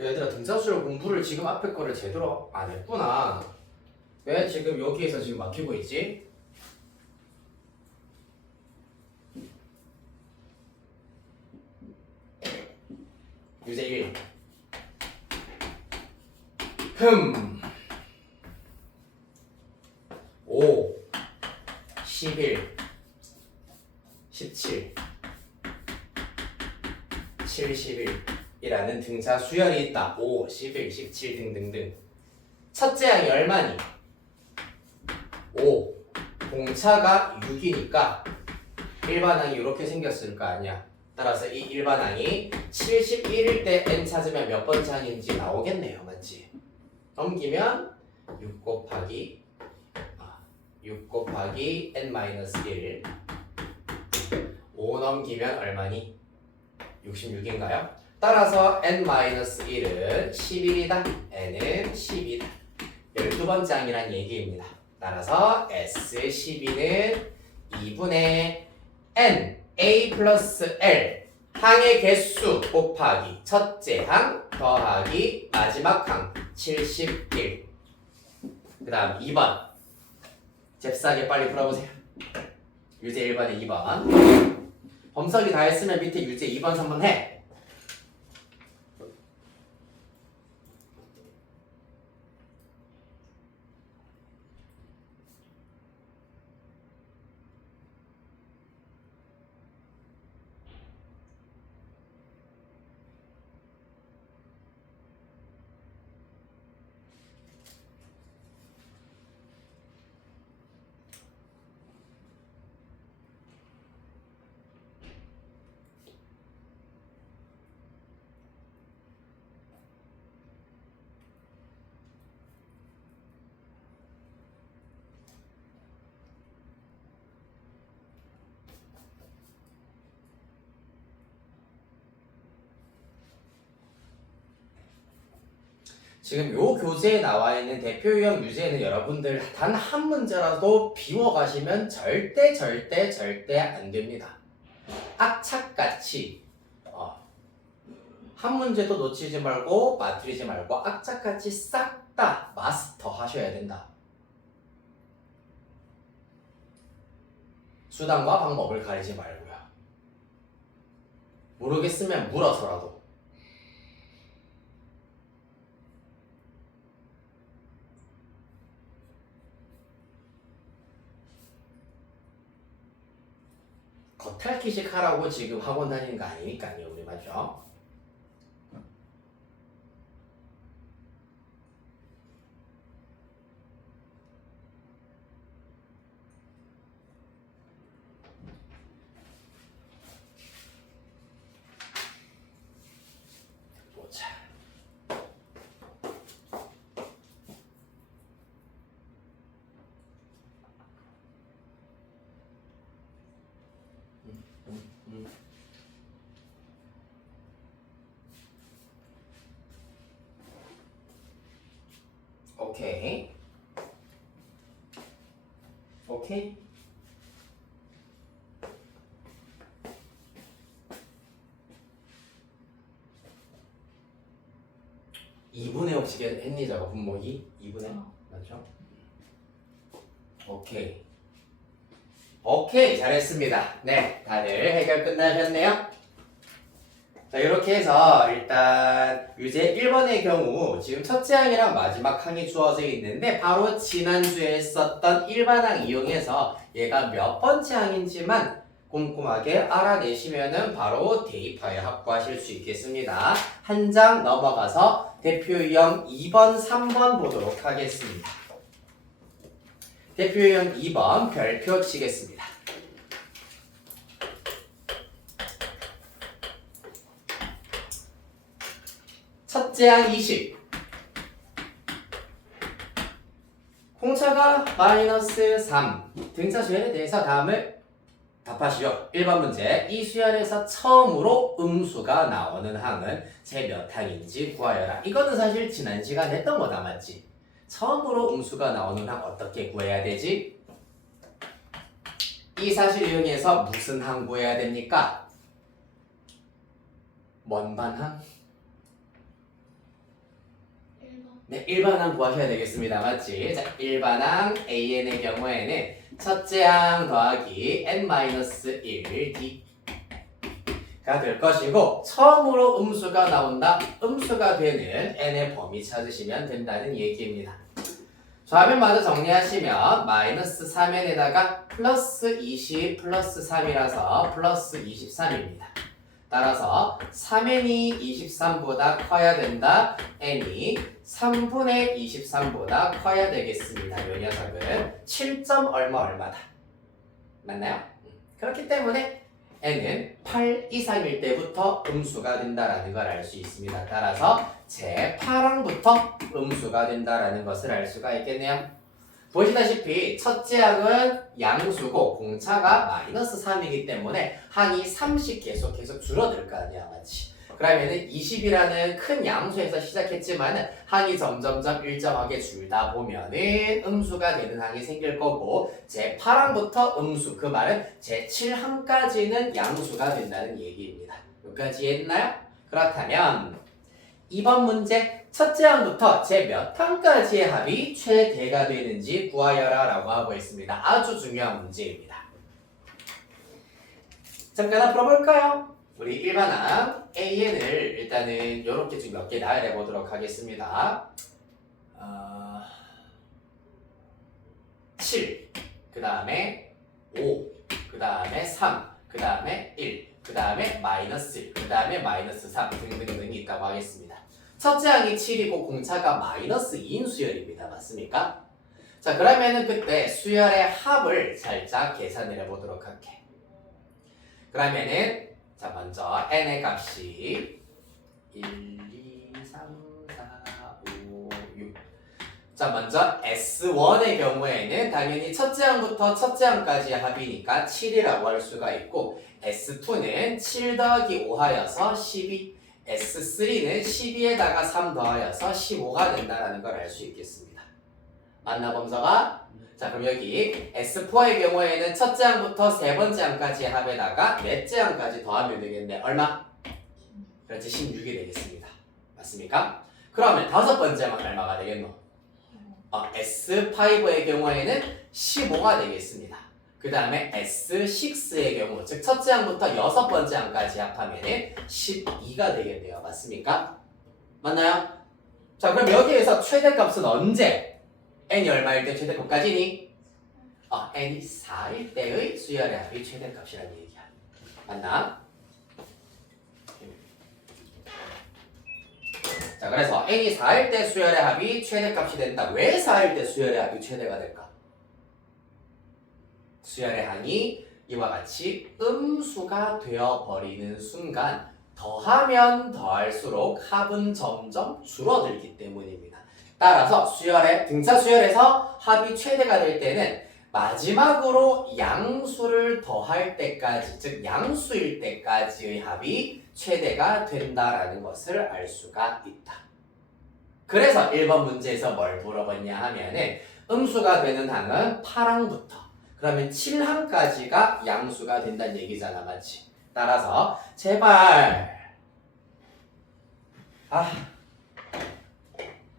얘들아 등차수열 공부를 지금 앞에 거를 제대로 안 했구나. 왜 지금 여기에서 지금 막히고 있지? 유제 1 5 11 17 71이라는 등차 수열이 있다. 5, 11, 17 등등등. 첫째 항이 얼마니? 5. 공차가 6이니까 일반항이 이렇게 생겼을 거 아니야. 따라서 이 일반항이 71일 때 n 찾으면 몇 번째 항인지 나오겠네요. 맞지? 넘기면 6 곱하기 n-1 5 넘기면 얼마니? 66인가요? 따라서 n-1은 11이다. n은 10이다. 12번째 항이란 얘기입니다. 따라서 S12는 2분의 n a 플러스 l 항의 개수 곱하기 첫째 항 더하기 마지막 항 71. 그 다음 2번 잽싸게 빨리 풀어보세요. 유제 1번에 2번 범석이 다 했으면 밑에 유제 2번 3번 해. 지금 요 교재에 나와 있는 대표 유형 유제는 여러분들 단 한 문제라도 비워가시면 절대 안 됩니다. 악착같이 한 문제도 놓치지 말고 빠뜨리지 말고 악착같이 싹 다 마스터 하셔야 된다. 수단과 방법을 가리지 말고요. 모르겠으면 물어서라도. 겉핥기식 하라고 지금 학원 다니는 거 아니니까요. 우리 맞죠? 보자. 오케이. 오케이. 이분의 혹시 했니 저거 분모기? 2분의? 어. 맞죠? 오케이. 오케이, 잘했습니다. 네, 다들 해결 끝나셨네요? 자, 이렇게 해서 일단 유제 1번의 경우 지금 첫째 항이랑 마지막 항이 주어져 있는데 바로 지난주에 썼던 일반항 이용해서 얘가 몇 번째 항인지만 꼼꼼하게 알아내시면은 바로 대입하여 확보하실 수 있겠습니다. 한 장 넘어가서 대표 유형 2번, 3번 보도록 하겠습니다. 대표 유형 2번 별표 치겠습니다. 첫째 항 20. 공차가 마이너스 3. 등차 수열에 대해서 다음을 답하시오. 1번 문제. 이 수열에서 처음으로 음수가 나오는 항은 제 몇 항인지 구하여라. 이거는 사실 지난 시간에 했던 거다, 맞지? 처음으로 음수가 나오는 항 어떻게 구해야 되지? 이 사실 이용해서 무슨 항 구해야 됩니까? 뭔 반항? 1번. 네, 일반항 구하셔야 되겠습니다. 맞지? 자, 일반항 AN의 경우에는 첫째 항 더하기 n-1d가 될 것이고 처음으로 음수가 나온다. 음수가 되는 n의 범위 찾으시면 된다는 얘기입니다. 좌변마저 정리하시면 마이너스 3n에다가 플러스 20 플러스 3이라서 플러스 23입니다. 따라서 3n이 23보다 커야 된다. n이 3분의 23보다 커야 되겠습니다. 이 녀석은 7점 얼마다. 맞나요? 그렇기 때문에 n은 8 이상일 때부터 음수가 된다라는 걸 알 수 있습니다. 따라서 제 8항부터 음수가 된다라는 것을 알 수가 있겠네요. 보시다시피 첫째 항은 양수고 공차가 마이너스 3이기 때문에 항이 3씩 계속 줄어들 거 아니야, 맞지? 그러면은 20이라는 큰 양수에서 시작했지만 항이 점점점 일정하게 줄다 보면은 음수가 되는 항이 생길 거고 제 8항부터 음수, 그 말은 제 7항까지는 양수가 된다는 얘기입니다. 여기까지 했나요? 그렇다면 2번 문제 첫째 항부터 제 몇 항까지의 합이 최대가 되는지 구하여라 라고 하고 있습니다. 아주 중요한 문제입니다. 잠깐 풀어볼까요? 우리 일반항 AN을 일단은 이렇게 좀 몇 개 나열해 보도록 하겠습니다. 7, 그 다음에 5, 그 다음에 3, 그 다음에 1, 그 다음에 마이너스 1, 그 다음에 마이너스 3 등등등이 있다고 하겠습니다. 첫째 항이 7이고 공차가 마이너스 2인 수열입니다. 맞습니까? 자, 그러면은 그때 수열의 합을 살짝 계산을 해보도록 할게. 그러면은 자, 먼저 n의 값이 1, 2, 3, 4, 5, 6. 자, 먼저 S1의 경우에는 당연히 첫째 항부터 첫째 항까지의 합이니까 7이라고 할 수가 있고 S2는 7 더하기 5하여서 12, S3는 12에다가 3 더하여서 15가 된다는 걸 알 수 있겠습니다. 맞나 범서가? 자, 그럼 여기 S4의 경우에는 첫째 항부터 세 번째 항까지의 합에다가 넷째 항까지 더하면 되겠네. 얼마? 그렇지, 16이 되겠습니다. 맞습니까? 그러면 다섯 번째 항은 얼마가 되겠노? S5의 경우에는 15가 되겠습니다. 그 다음에 S6의 경우, 즉 첫째 항부터 여섯 번째 항까지 합하면 12가 되겠네요. 맞습니까? 맞나요? 자, 그럼 여기에서 최대값은 언제? n이 얼마일 때 최대값까지니? n이 4일 때의 수열의 합이 최대값이라는 얘기야. 맞나? 자, 그래서 n이 4일 때 수열의 합이 최대값이 된다. 왜 4일 때 수열의 합이 최대가 될까? 수열의 항이 이와 같이 음수가 되어버리는 순간 더하면 더할수록 합은 점점 줄어들기 때문입니다. 따라서 등차 수열에서 합이 최대가 될 때는 마지막으로 양수를 더할 때까지, 즉 양수일 때까지의 합이 최대가 된다라는 것을 알 수가 있다. 그래서 1번 문제에서 뭘 물어봤냐 하면은 음수가 되는 항은 8항부터 그러면 7항까지가 양수가 된다는 얘기잖아, 맞지? 따라서 제발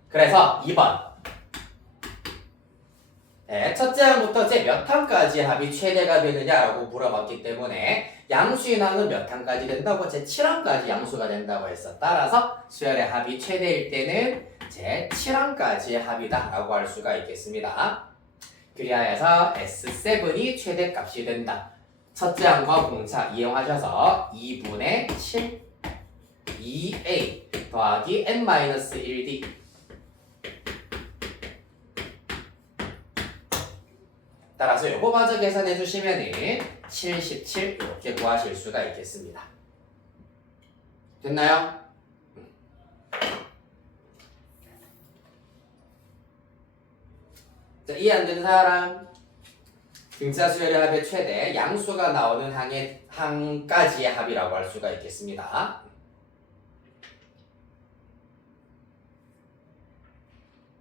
그래서 2번 첫째 항부터 제 몇 항까지 합이 최대가 되느냐라고 물어봤기 때문에 양수인 항은 몇 항까지 된다고? 제 7항까지 양수가 된다고 했어. 따라서 수열의 합이 최대일 때는 제 7항까지의 합이다 라고 할 수가 있겠습니다. 그리하여서 S7이 최대값이 된다. 첫째 항과 공차 이용하셔서 2분의 7 2a 더하기 n-1d 따라서 요거 마저 계산해 주시면은 77 이렇게 구하실 수가 있겠습니다. 됐나요? 자, 이해 안 되는 사람? 등차 수열의 합의 최대 양수가 나오는 항까지의 합이라고 할 수가 있겠습니다.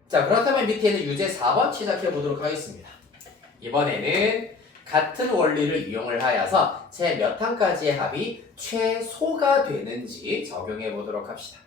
자, 그렇다면 밑에는 유제 4번 시작해 보도록 하겠습니다. 이번에는 같은 원리를 이용을 하여서 제 몇 항까지의 합이 최소가 되는지 적용해 보도록 합시다.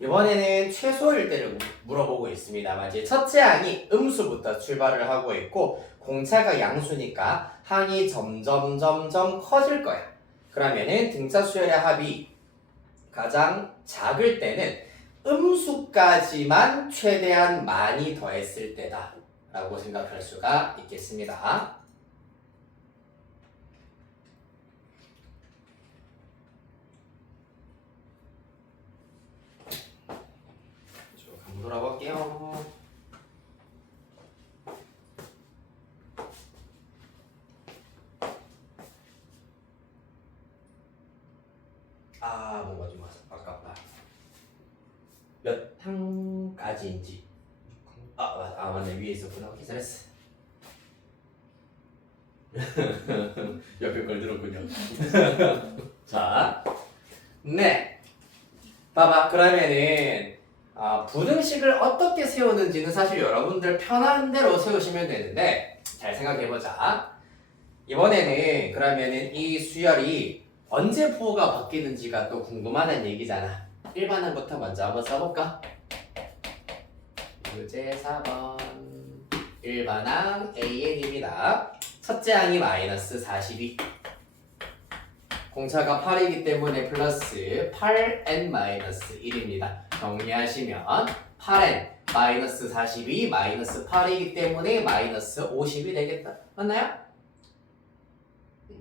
이번에는 최소일 때를 물어보고 있습니다만 이제 첫째 항이 음수부터 출발을 하고 있고 공차가 양수니까 항이 점점 커질 거야. 그러면은 등차 수열의 합이 가장 작을 때는 음수까지만 최대한 많이 더했을 때다 라고 생각할 수가 있겠습니다. 돌아볼게요. 뭔가 좀 아깝다. 몇 항까지인지. 맞네. 위에 있었구나. 오케이, 잘했어. 옆에 걸 들었군요. 자, 네. 봐봐. 그러면은 부등식을 어떻게 세우는지는 사실 여러분들 편한 대로 세우시면 되는데 잘 생각해보자. 이번에는 그러면은 이 수열이 언제 부호가 바뀌는지가 또 궁금하다는 얘기잖아. 1반항부터 먼저 한번 써볼까? 유제 4번 일반항 AN입니다. 첫째 항이 마이너스 42. 공차가 8이기 때문에 플러스 8n-1입니다. 정리하시면 8n 마이너스 42 마이너스 8이기 때문에 마이너스 50이 되겠다. 맞나요?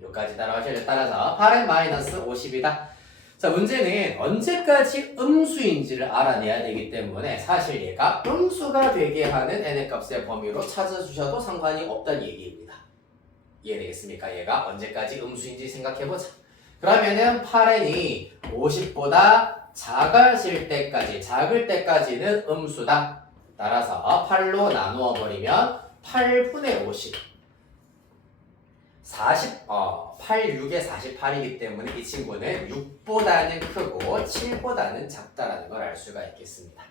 여기까지 따라가셔야 따라서 8n 마이너스 50이다. 자, 문제는 언제까지 음수인지를 알아내야 되기 때문에 사실 얘가 음수가 되게 하는 n의 값의 범위로 찾아주셔도 상관이 없다는 얘기입니다. 이해되겠습니까? 얘가 언제까지 음수인지 생각해보자. 그러면은 8n이 50보다 작을 때까지는 음수다. 따라서 8로 나누어 버리면 8분의 50. 8, 6에 48이기 때문에 이 친구는 6보다는 크고 7보다는 작다라는 걸 알 수가 있겠습니다.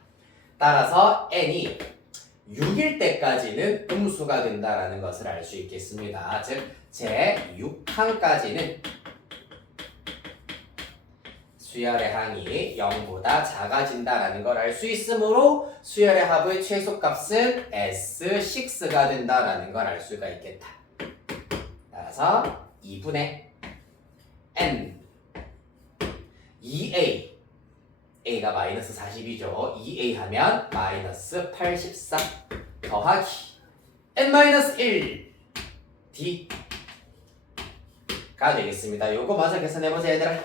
따라서 n이 6일 때까지는 음수가 된다라는 것을 알 수 있겠습니다. 즉, 제 6항까지는 수열의 항이 0보다 작아진다라는 걸 알 수 있으므로 수열의 합의 최소값은 S6가 된다라는 걸 알 수가 있겠다. 따라서 2분의 n 2a a가 마이너스 40이죠. 2a 하면 마이너스 84 더하기 n-1 d가 되겠습니다. 요거 마저 계산해보자 얘들아.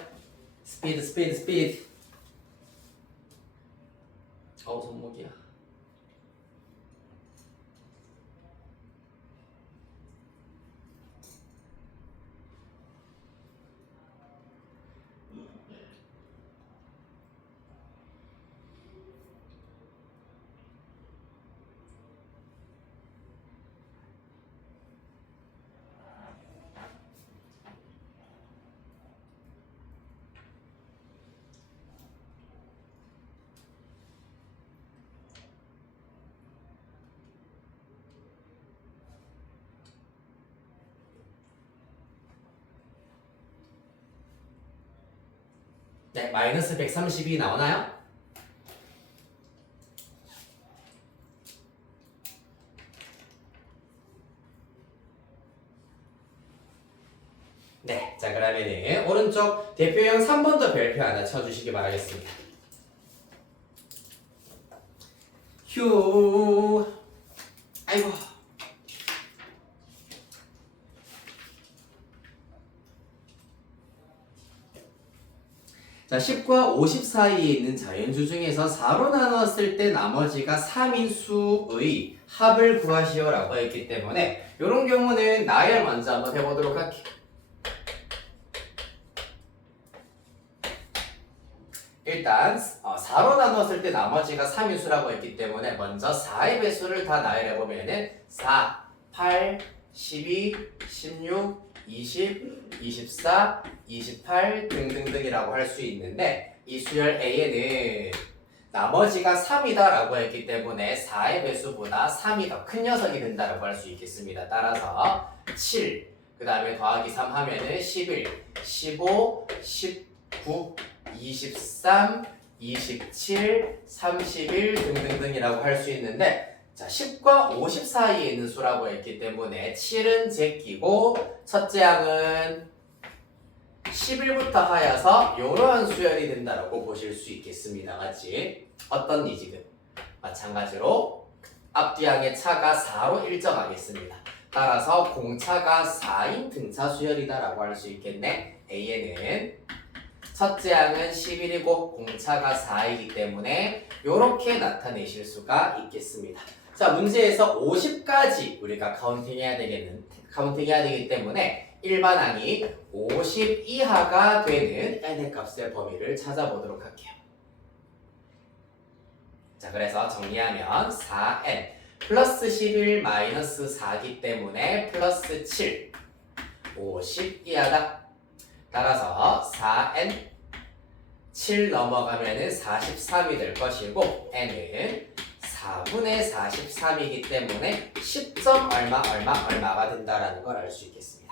스피드 손목이야. 네, 마이너스 132 나오나요? 네, 자 그러면은 오른쪽 대표형 3번도 별표 하나 쳐주시기 바라겠습니다. 휴, 아이고. 자, 10과 50 사이에 있는 자연수 중에서 4로 나누었을 때 나머지가 3인 수의 합을 구하시오라고 했기 때문에 이런 경우는 나열 먼저 한번 해보도록 할게요. 일단 4로 나누었을 때 나머지가 3인수라고 했기 때문에 먼저 4의 배수를 다 나열해보면 4, 8, 12, 16, 20, 24, 28 등등등이라고 할 수 있는데 이 수열 A에는 나머지가 3이다 라고 했기 때문에 4의 배수보다 3이 더 큰 녀석이 된다라고 할 수 있겠습니다. 따라서 7, 그 다음에 더하기 3 하면은 11, 15, 19, 23, 27, 31 등등등이라고 할 수 있는데 자, 10과 50 사이에 있는 수라고 했기 때문에 7은 제끼고 첫째 항은 11부터 하여서 이러한 수열이 된다라고 보실 수 있겠습니다. 맞지? 어떤 니지금? 마찬가지로 앞뒤 항의 차가 4로 일정하겠습니다. 따라서 공차가 4인 등차 수열이다라고 할 수 있겠네. A에는 첫째 항은 11이고 공차가 4이기 때문에 이렇게 나타내실 수가 있겠습니다. 자, 문제에서 50까지 우리가 카운팅해야 되기 때문에 일반항이 50 이하가 되는 n의 값의 범위를 찾아보도록 할게요. 자, 그래서 정리하면 4n 플러스 11 마이너스 4기 때문에 플러스 7 50 이하다. 따라서 4n 7 넘어가면은 43이 될 것이고 n은 4분의 43이기 때문에 10점 얼마가 된다라는 걸 알 수 있겠습니다.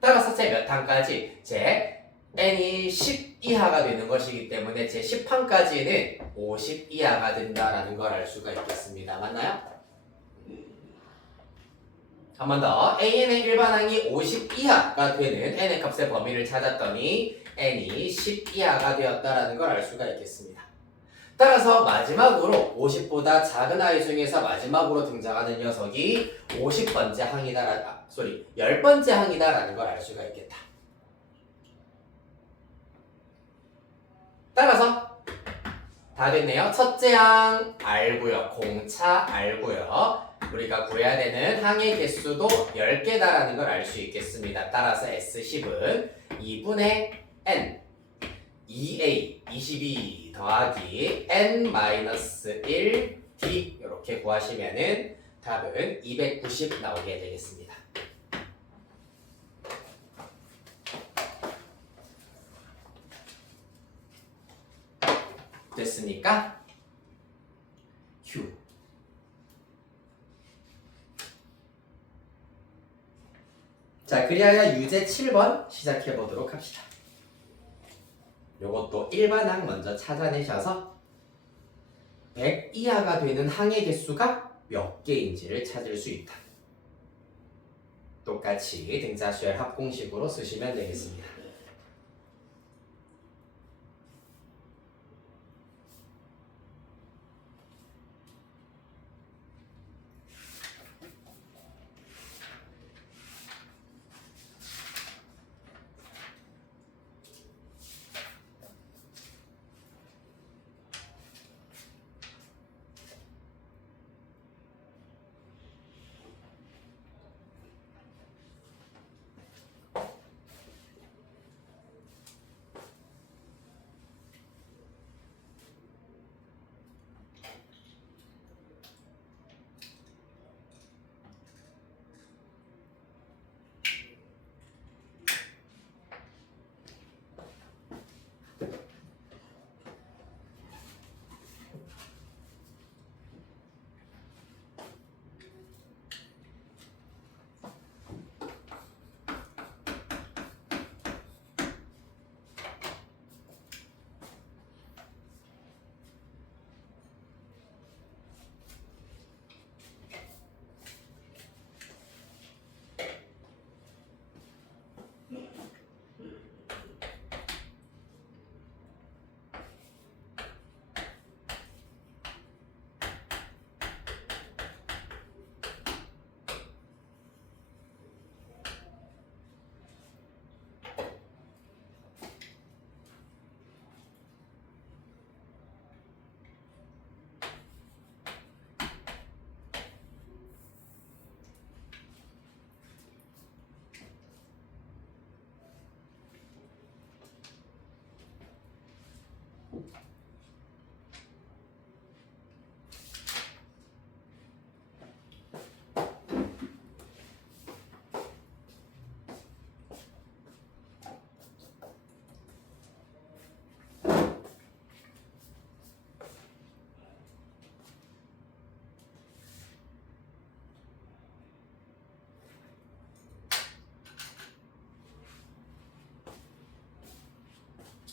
따라서 제 몇 항까지? 제 n이 10 이하가 되는 것이기 때문에 제 10항까지는 50 이하가 된다라는 걸 알 수가 있겠습니다. 맞나요? 한 번 더. an의 일반항이 50 이하가 되는 n의 값의 범위를 찾았더니 n이 10 이하가 되었다라는 걸 알 수가 있겠습니다. 따라서 마지막으로 50보다 작은 아이 중에서 마지막으로 등장하는 녀석이 50번째 항이다, 10번째 항이다라는 걸 알 수가 있겠다. 따라서 다 됐네요. 첫째 항 알고요. 공차 알고요. 우리가 구해야 되는 항의 개수도 10개다라는 걸 알 수 있겠습니다. 따라서 S10은 2분의 n 2a 22 더하기 n-1 d 이렇게 구하시면은 답은 290 나오게 되겠습니다. 됐습니까? 휴. 자, 그리하여 유제 7번 시작해 보도록 합시다. 요것도 일반항 먼저 찾아내셔서 100 이하가 되는 항의 개수가 몇 개인지를 찾을 수 있다. 똑같이 등자수열 합공식으로 쓰시면 되겠습니다.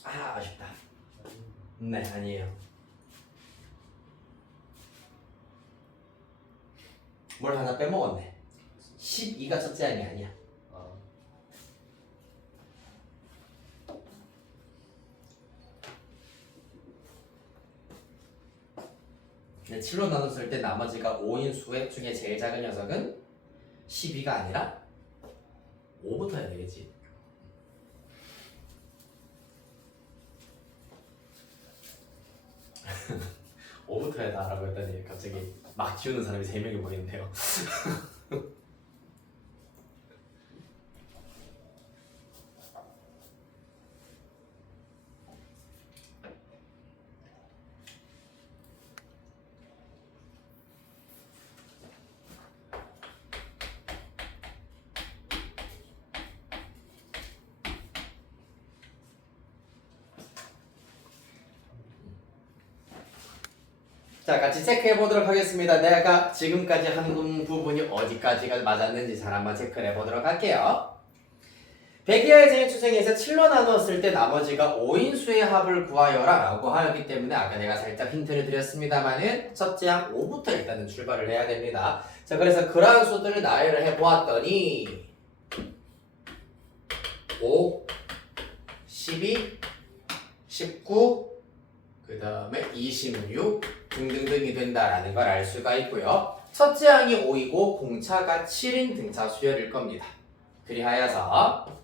아, 아쉽다. 네, 아니에요. 뭘 하나 빼먹었네. 12가 첫째 항이 아니야. 아, 근데 7로 나눴을 때 나머지가 5인 수의 중에 제일 작은 녀석은 12가 아니라 5부터 해야 되겠지. 오부터 해다라고 했더니 갑자기 막 지우는 사람이 3명이 보이는데요. 자, 같이 체크해 보도록 하겠습니다. 내가 지금까지 한 부분이 어디까지가 맞았는지 잘 한번 체크해 보도록 할게요. 100 이하의 제일 추정에서 7로 나누었을 때 나머지가 5인수의 합을 구하여라 라고 하였기 때문에 아까 내가 살짝 힌트를 드렸습니다만은 첫째 항 5부터 일단은 출발을 해야 됩니다. 자, 그래서 그러한 수들을 나열을 해보았더니 5, 12, 19, 그 다음에 26 등등등이 된다라는 걸 알 수가 있고요. 첫째 항이 5이고 공차가 7인 등차 수열일 겁니다. 그리하여서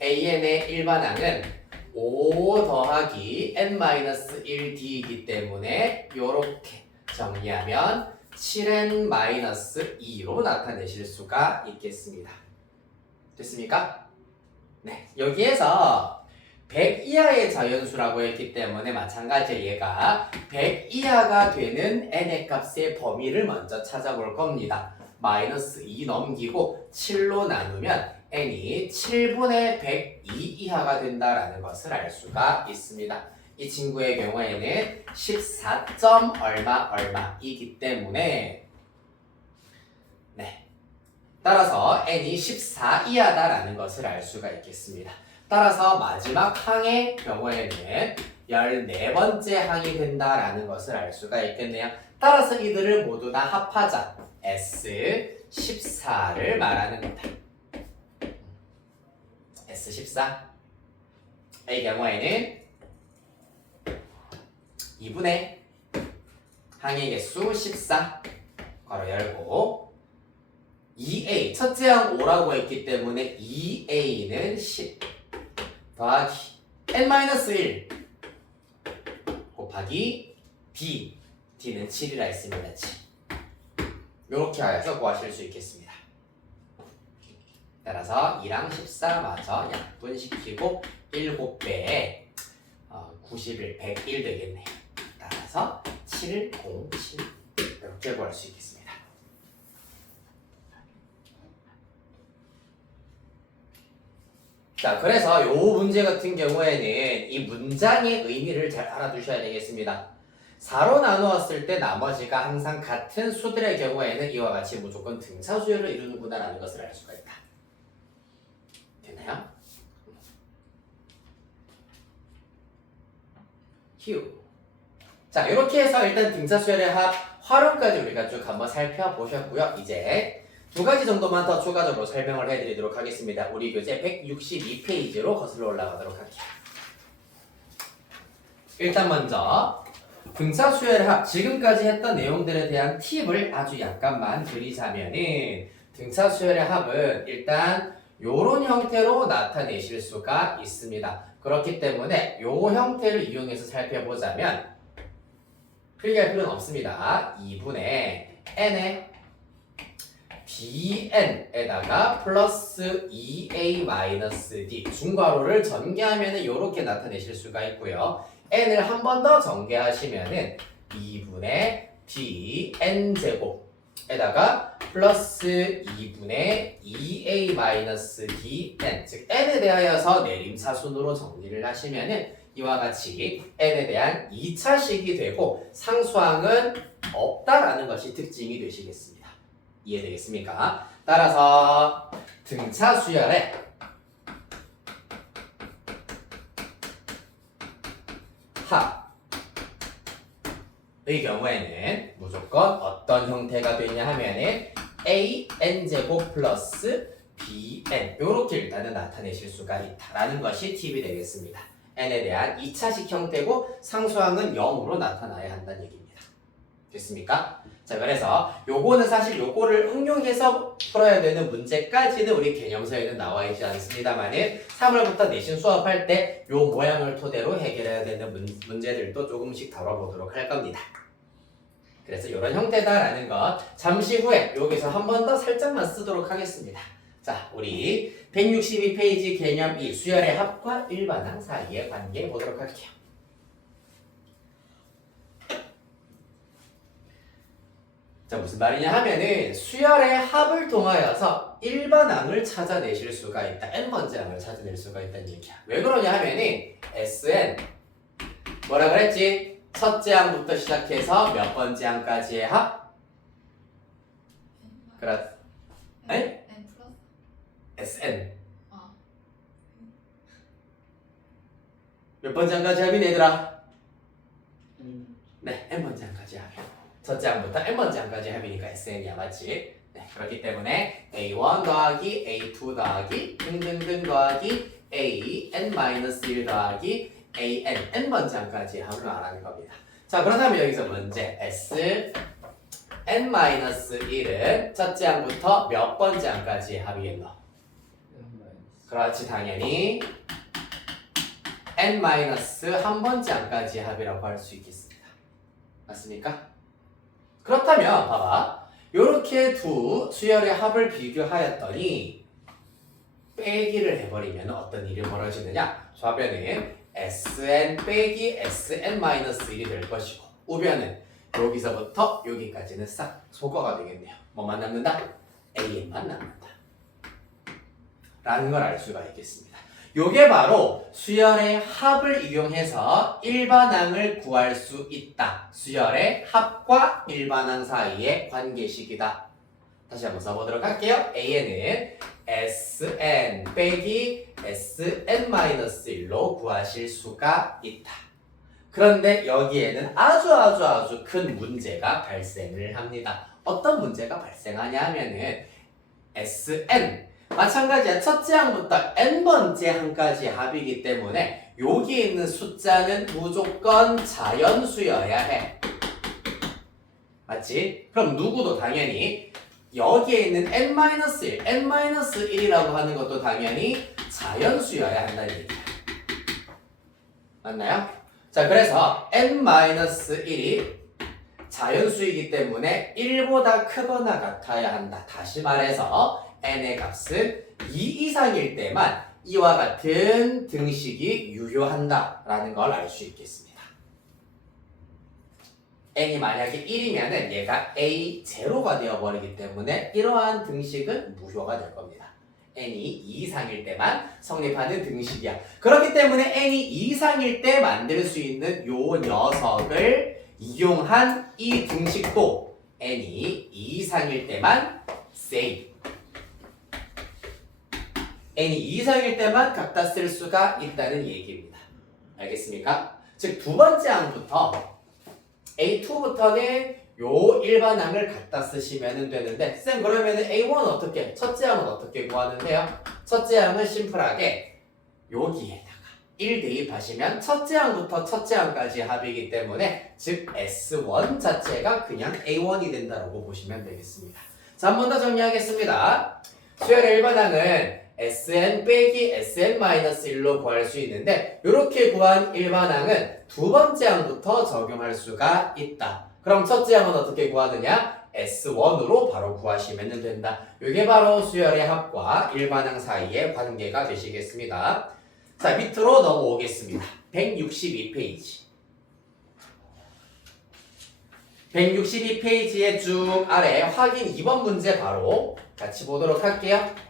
AN의 일반항은 5 더하기 n-1d이기 때문에 이렇게 정리하면 7n-2로 나타내실 수가 있겠습니다. 됐습니까? 네, 여기에서 100 이하의 자연수라고 했기 때문에 마찬가지로 얘가 100 이하가 되는 n의 값의 범위를 먼저 찾아볼 겁니다. -2 넘기고 7로 나누면 n이 7분의 102 이하가 된다라는 것을 알 수가 있습니다. 이 친구의 경우에는 14점 얼마이기 때문에 네, 따라서 n이 14 이하다라는 것을 알 수가 있겠습니다. 따라서 마지막 항의 경우에는 14번째 항이 된다라는 것을 알 수가 있겠네요. 따라서 이들을 모두 다 합하자 S14를 말하는 거다. S14 이 경우에는 2분의 항의 개수 14 괄호 열고 2a 첫째 항 5라고 했기 때문에 2a는 10 더하기 n-1 곱하기 d d는 7이라 했습니다. 7 이렇게 하여서 구하실 수 있겠습니다. 따라서 2랑 14마저 약분시키고 7배에 91, 101 되겠네요. 따라서 7, 0, 7 이렇게 구할 수 있겠습니다. 자, 그래서 이 문제 같은 경우에는 이 문장의 의미를 잘 알아두셔야 되겠습니다. 4로 나누었을 때 나머지가 항상 같은 수들의 경우에는 이와 같이 무조건 등차 수열을 이루는구나라는 것을 알 수가 있다. 됐나요? 휴. 자, 이렇게 해서 일단 등차 수열의 합 활용까지 우리가 쭉 한번 살펴보셨고요. 이제 두 가지 정도만 더 추가적으로 설명을 해드리도록 하겠습니다. 우리 교재 162페이지로 거슬러 올라가도록 할게요. 일단 먼저 등차 수열의 합 지금까지 했던 내용들에 대한 팁을 아주 약간만 드리자면은 등차 수열의 합은 일단 요런 형태로 나타내실 수가 있습니다. 그렇기 때문에 요 형태를 이용해서 살펴보자면 필기할 필요는 없습니다. 2분의 n의 dn에다가 플러스 2a-d 중괄호를 전개하면 이렇게 나타내실 수가 있고요. n을 한 번 더 전개하시면은 2분의 dn제곱에다가 플러스 2분의 2a-dn 즉 n에 대하여서 내림차순으로 정리를 하시면은 이와 같이 n에 대한 2차식이 되고 상수항은 없다라는 것이 특징이 되시겠습니다. 이해되겠습니까? 따라서 등차 수열의 합의 경우에는 무조건 어떤 형태가 되냐 하면은 an제곱 플러스 bn 이렇게 일단은 나타내실 수가 있다라는 것이 팁이 되겠습니다. n에 대한 2차식 형태고 상수항은 0으로 나타나야 한다는 얘기입니다. 됐습니까? 자, 그래서 요거는 사실 요거를 응용해서 풀어야 되는 문제까지는 우리 개념서에는 나와 있지 않습니다만은 3월부터 내신 수업할 때 요 모양을 토대로 해결해야 되는 문제들도 조금씩 다뤄보도록 할 겁니다. 그래서 요런 형태다라는 것 잠시 후에 여기서 한 번 더 살짝만 쓰도록 하겠습니다. 자, 우리 162페이지 개념 2 수열의 합과 일반항 사이의 관계 보도록 할게요. 자, 무슨 말이냐 하면은 수열의 합을 통하여서 일반항을 찾아내실 수가 있다. n번째 항을 찾아낼 수가 있다는 얘기야. 왜 그러냐 하면은 Sn 뭐라 그랬지? 첫째 항부터 시작해서 몇 번째 항까지의 합? 그렇. 에? n 플러스 Sn 몇 번째 항까지 합이 얘들아? 네, n번째 항까지 합이야. 첫째 항부터 n번째 항까지 합이니까 SN이야, 맞지? 네, 그렇기 때문에 A1 더하기 A2 더하기 등등등 더하기 AN-1 더하기 AN n번째 항까지 합을 말하는 겁니다. 자, 그렇다면 여기서 문제 SN-1은 첫째 항부터 몇 번째 항까지 합이겠노? 그렇지, 당연히 n-1번째 항까지 합이라고 할 수 있겠습니다. 맞습니까? 그렇다면 봐봐. 요렇게 두 수열의 합을 비교하였더니 빼기를 해버리면 어떤 일이 벌어지느냐? 좌변은 Sn 빼기 Sn-1이 될 것이고 우변은 여기서부터 여기까지는 싹 소거가 되겠네요. 뭐만 남는다? AN만 남는다. 라는 걸 알 수가 있겠습니다. 요게 바로 수열의 합을 이용해서 일반항을 구할 수 있다. 수열의 합과 일반항 사이의 관계식이다. 다시 한번 써보도록 할게요. A는 Sn 빼기 Sn-1로 구하실 수가 있다. 그런데 여기에는 아주 큰 문제가 발생을 합니다. 어떤 문제가 발생하냐 하면은 Sn 마찬가지야. 첫째 항부터 n번째 항까지 합이기 때문에 여기 있는 숫자는 무조건 자연수여야 해. 맞지? 그럼 누구도 당연히 여기에 있는 n-1, n-1이라고 하는 것도 당연히 자연수여야 한다는 얘기야. 맞나요? 자, 그래서 n-1이 자연수이기 때문에 1보다 크거나 같아야 한다. 다시 말해서 n의 값은 2 이상일 때만 이와 같은 등식이 유효한다 라는 걸 알 수 있겠습니다. n이 만약에 1이면 얘가 a0가 되어버리기 때문에 이러한 등식은 무효가 될 겁니다. n이 2 이상일 때만 성립하는 등식이야. 그렇기 때문에 n이 2 이상일 때 만들 수 있는 요 녀석을 이용한 이 등식도 n이 2 이상일 때만 say n이 2 이상일 때만 갖다 쓸 수가 있다는 얘기입니다. 알겠습니까? 즉 두 번째 항부터 A2부터는 요 일반항을 갖다 쓰시면 되는데 쌤 그러면 A1은 어떻게? 첫째 항은 어떻게 구하는데요? 첫째 항은 심플하게 여기에다가 1 대입하시면 첫째 항부터 첫째 항까지 합이기 때문에 즉 S1 자체가 그냥 A1이 된다고 보시면 되겠습니다. 자, 한 번 더 정리하겠습니다. 수열의 일반항은 Sn 빼기 Sn-1로 구할 수 있는데 이렇게 구한 일반항은 두 번째 항부터 적용할 수가 있다. 그럼 첫째 항은 어떻게 구하느냐? S1으로 바로 구하시면 된다. 이게 바로 수열의 합과 일반항 사이의 관계가 되시겠습니다. 자, 밑으로 넘어오겠습니다. 162페이지. 162페이지의 쭉 아래 확인 2번 문제 바로 같이 보도록 할게요.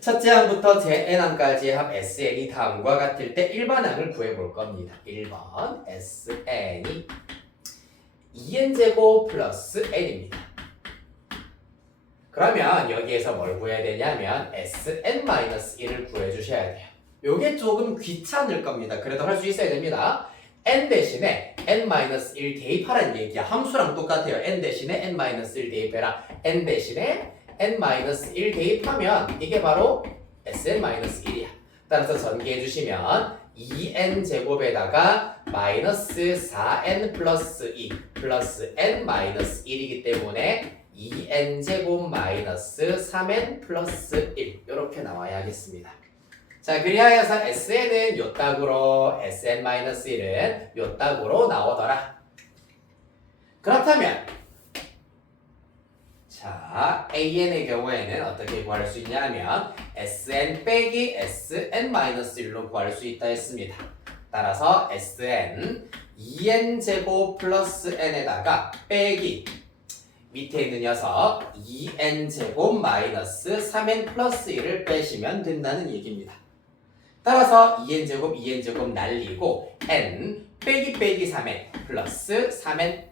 첫째 항부터 n항까지의 합 sn이 다음과 같을 때 일반항을 구해볼 겁니다. 1번 sn이 2n제곱 플러스 n입니다. 그러면 여기에서 뭘 구해야 되냐면 sn-1을 구해주셔야 돼요. 요게 조금 귀찮을 겁니다. 그래도 할 수 있어야 됩니다. n 대신에 n-1 대입하라는 얘기야. 함수랑 똑같아요. n 대신에 n-1 대입해라. n 대신에 n-1 대입하면 이게 바로 sn-1이야. 따라서 전개해 주시면 2n 제곱에다가 마이너스 4n 플러스 2 플러스 n-1이기 때문에 2n제곱 마이너스 3n 플러스 1 이렇게 나와야 하겠습니다. 자, 그리하여서 sn은 요 딱으로 sn-1은 요 딱으로 나오더라. 그렇다면 자, an의 경우에는 어떻게 구할 수 있냐면 sn 빼기 sn-1로 구할 수 있다 했습니다. 따라서 sn 2n제곱 플러스 n에다가 빼기 밑에 있는 녀석 2n제곱 마이너스 3n 플러스 1을 빼시면 된다는 얘기입니다. 따라서 2n제곱 날리고 n 빼기 3n 플러스 3n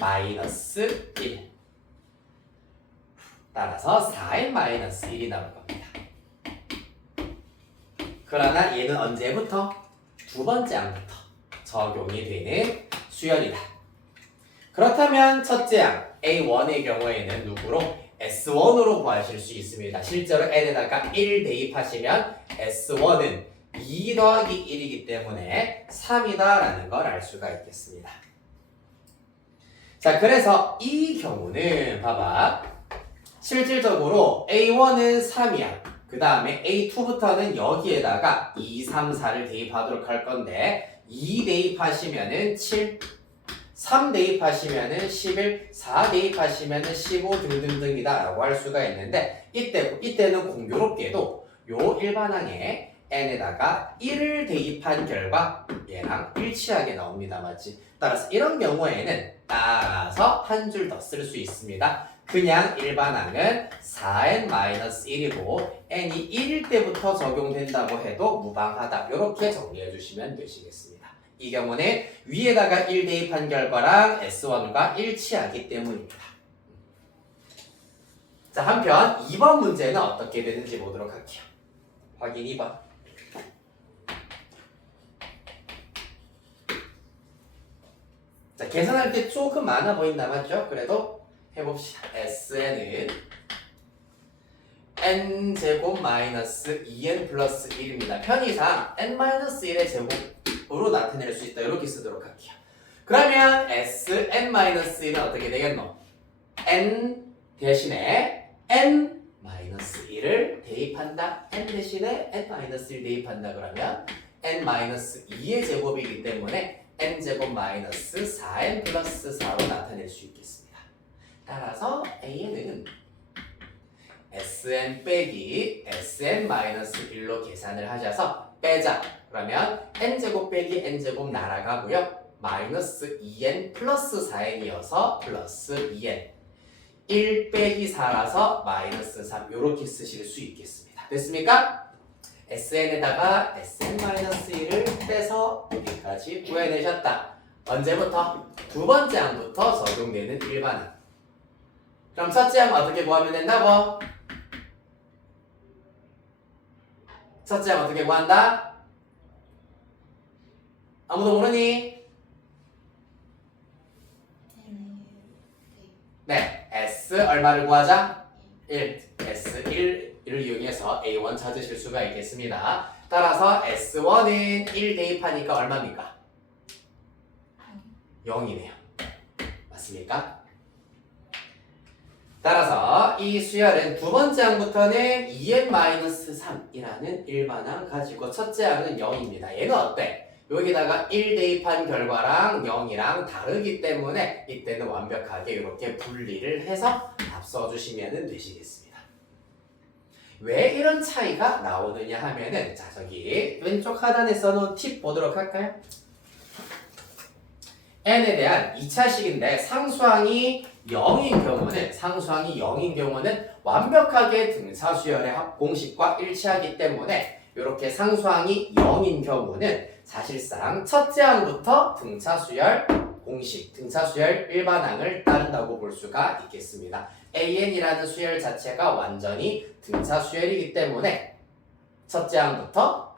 마이너스 1 따라서 4n 마이너스 1이 나올 겁니다. 그러나 얘는 언제부터? 두 번째 항부터 적용이 되는 수열이다. 그렇다면 첫째 항 A1의 경우에는 누구로? S1으로 구하실 수 있습니다. 실제로 n에다가 1 대입하시면 S1은 2 더하기 1이기 때문에 3이다라는 걸 알 수가 있겠습니다. 자, 그래서 이 경우는 봐봐. 실질적으로 A1은 3이야. 그 다음에 A2부터는 여기에다가 2, 3, 4를 대입하도록 할 건데 2 대입하시면은 7, 3 대입하시면은 11, 4 대입하시면은 15 등등등이다 라고 할 수가 있는데 이때는 공교롭게도 요 일반항에 n에다가 1을 대입한 결과 얘랑 일치하게 나옵니다. 맞지? 따라서 이런 경우에는 따라서 한 줄 더 쓸 수 있습니다. 그냥 일반항은 4n-1이고 n이 1일 때부터 적용된다고 해도 무방하다. 이렇게 정리해 주시면 되시겠습니다. 이 경우는 위에다가 1 대입한 결과랑 S1과 일치하기 때문입니다. 자, 한편 2번 문제는 어떻게 되는지 보도록 할게요. 확인 2번. 자, 계산할 때 조금 많아 보인다 맞죠? 그래도 해봅시다. Sn은 n제곱 마이너스 2n 플러스 1입니다. 편의상 n-1의 제곱으로 나타낼 수 있다. 이렇게 쓰도록 할게요. 그러면 Sn-1은 어떻게 되겠노? n 대신에 n-1을 대입한다. n 대신에 n-1 대입한다. 그러면 n-2의 제곱이기 때문에 n제곱 마이너스 4n 플러스 4로 나타낼 수 있겠습니다. 따라서 A는 Sn 빼기 Sn-1로 계산을 하셔서 빼자. 그러면 n제곱 빼기 n제곱 날아가고요. 마이너스 2n 플러스 4n이어서 플러스 2n 1 빼기 4라서 마이너스 3 이렇게 쓰실 수 있겠습니다. 됐습니까? Sn에다가 Sn-1을 빼서 여기까지 구해내셨다. 언제부터? 두 번째 항부터 적용되는 일반항. 그럼 첫째 항 어떻게 구하면 된다고? 첫째 항 어떻게 구한다? 아무도 모르니? 네, S 얼마를 구하자? 1. S1을 이용해서 A1 찾으실 수가 있겠습니다. 따라서 S1은 1 대입하니까 얼마입니까? 0이네요. 맞습니까? 따라서 이 수열은 두 번째 항부터는 2n-3이라는 일반항 가지고 첫째 항은 0입니다. 얘는 어때? 여기다가 1 대입한 결과랑 0이랑 다르기 때문에 이때는 완벽하게 이렇게 분리를 해서 답 써주시면 되시겠습니다. 왜 이런 차이가 나오느냐 하면은 자 저기 왼쪽 하단에 써놓은 팁 보도록 할까요? n에 대한 2차식인데 상수항이 0인 경우는 완벽하게 등차수열의 합공식과 일치하기 때문에 이렇게 상수항이 0인 경우는 사실상 첫째 항부터 등차수열 공식, 등차수열 일반항을 따른다고 볼 수가 있겠습니다. an이라는 수열 자체가 완전히 등차수열이기 때문에 첫째 항부터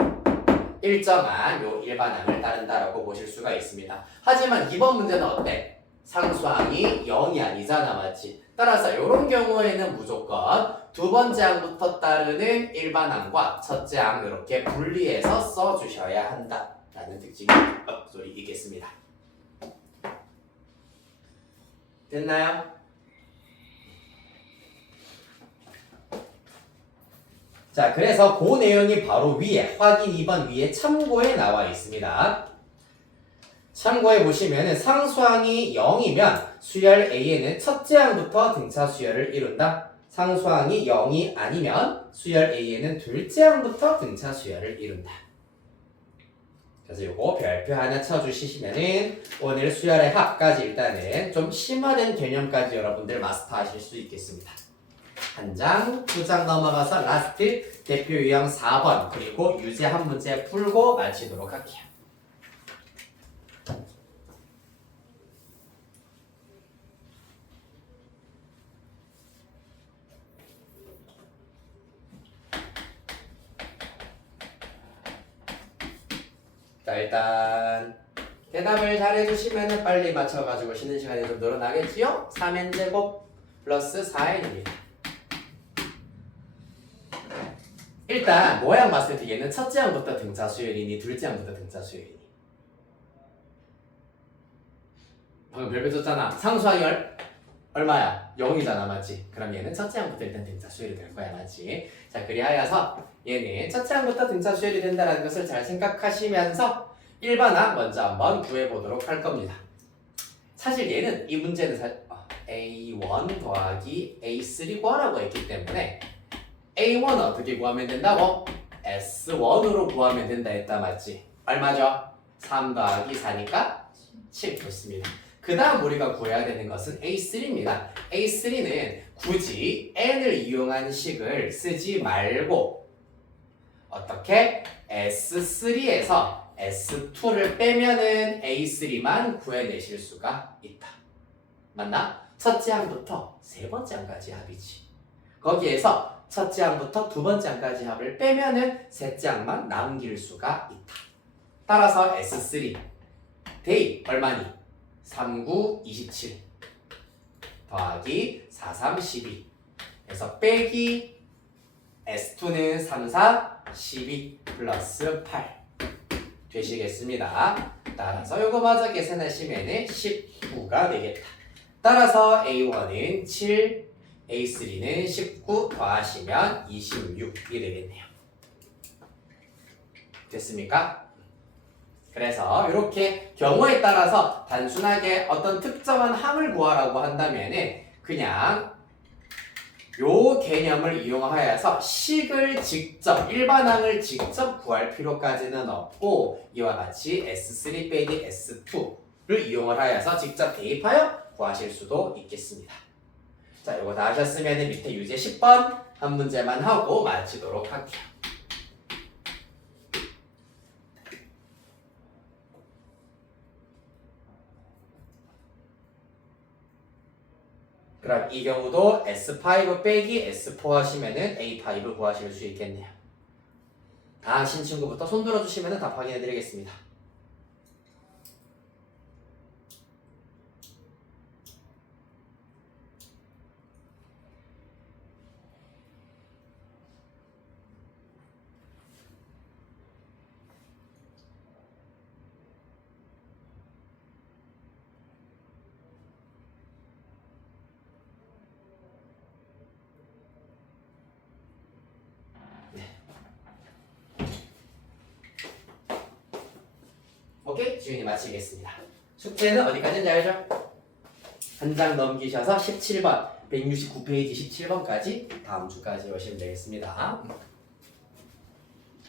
일정한 요 일반항을 따른다라고 보실 수가 있습니다. 하지만 이번 문제는 어때? 상수항이 0이 아니잖아, 맞지? 따라서 이런 경우에는 무조건 두 번째 항부터 따르는 일반항과 첫째 항 이렇게 분리해서 써주셔야 한다라는 특징이 있겠습니다. 됐나요? 자, 그래서 그 내용이 바로 위에 확인 2번 위에 참고에 나와 있습니다. 참고해 보시면은 상수항이 0이면 수열 A에는 첫째 항부터 등차 수열을 이룬다. 상수항이 0이 아니면 수열 A에는 둘째 항부터 등차 수열을 이룬다. 그래서 요거 별표 하나 쳐주시면은 오늘 수열의 합까지 일단은 좀 심화된 개념까지 여러분들 마스터하실 수 있겠습니다. 한 장, 두 장 넘어가서 라스트 대표 유형 4번 그리고 유제 한 문제 풀고 마치도록 할게요. 자, 일단 대답을 잘 해주시면 빨리 맞춰가지고 쉬는 시간이 좀 늘어나겠지요? 3n제곱 플러스 4n입니다. 일단 모양 봤을 때 얘는 첫째 항부터 등차 수열이니 둘째 항부터 등차 수열이니? 방금 별표 줬잖아. 상수항이 얼마야? 0이잖아, 맞지? 그럼 얘는 첫째 항부터 일단 등차 수열이 될 거야, 맞지? 자, 그리하여서 얘는 첫째 항부터 등차 수열이 된다는 것을 잘 생각하시면서 일반항 먼저 한번 구해보도록 할 겁니다. 사실 얘는 이 문제는 A1 더하기 A3 구하라고 했기 때문에 A1 어떻게 구하면 된다고? S1으로 구하면 된다 했다, 맞지? 얼마죠? 3 더하기 4니까 7 좋습니다. 그 다음 우리가 구해야 되는 것은 A3입니다. A3는 굳이 n을 이용한 식을 쓰지 말고 어떻게? S3에서 S2를 빼면은 A3만 구해내실 수가 있다. 맞나? 첫째 항부터 세 번째 항까지 합이지. 거기에서 첫째 항부터 두 번째 항까지 합을 빼면은 셋째 항만 남길 수가 있다. 따라서 S3 대입 얼마니? 39, 27 더하기 43, 12 그래서 빼기 S2는 34, 12 플러스 8 되시겠습니다. 따라서 요거 마저 계산하시면 19가 되겠다. 따라서 A1은 7, A3는 19 더하시면 26이 되겠네요. 됐습니까? 그래서 이렇게 경우에 따라서 단순하게 어떤 특정한 함을 구하라고 한다면 그냥 요 개념을 이용하여서 식을 직접 일반항을 직접 구할 필요까지는 없고 이와 같이 S3 빼기 S2를 이용을 하여서 직접 대입하여 구하실 수도 있겠습니다. 자, 요거 다 하셨으면 밑에 유제 10번 한 문제만 하고 마치도록 할게요. 그럼 이 경우도 S5 빼기 S4 하시면은 A5 구하실 수 있겠네요. 다 하신 친구부터 손 들어주시면 답 확인해 드리겠습니다. 오케이? 지훈이 마치겠습니다. 숙제는 어디까지인지 알죠? 한 장 넘기셔서 17번, 169페이지 17번까지 다음 주까지 오시면 되겠습니다.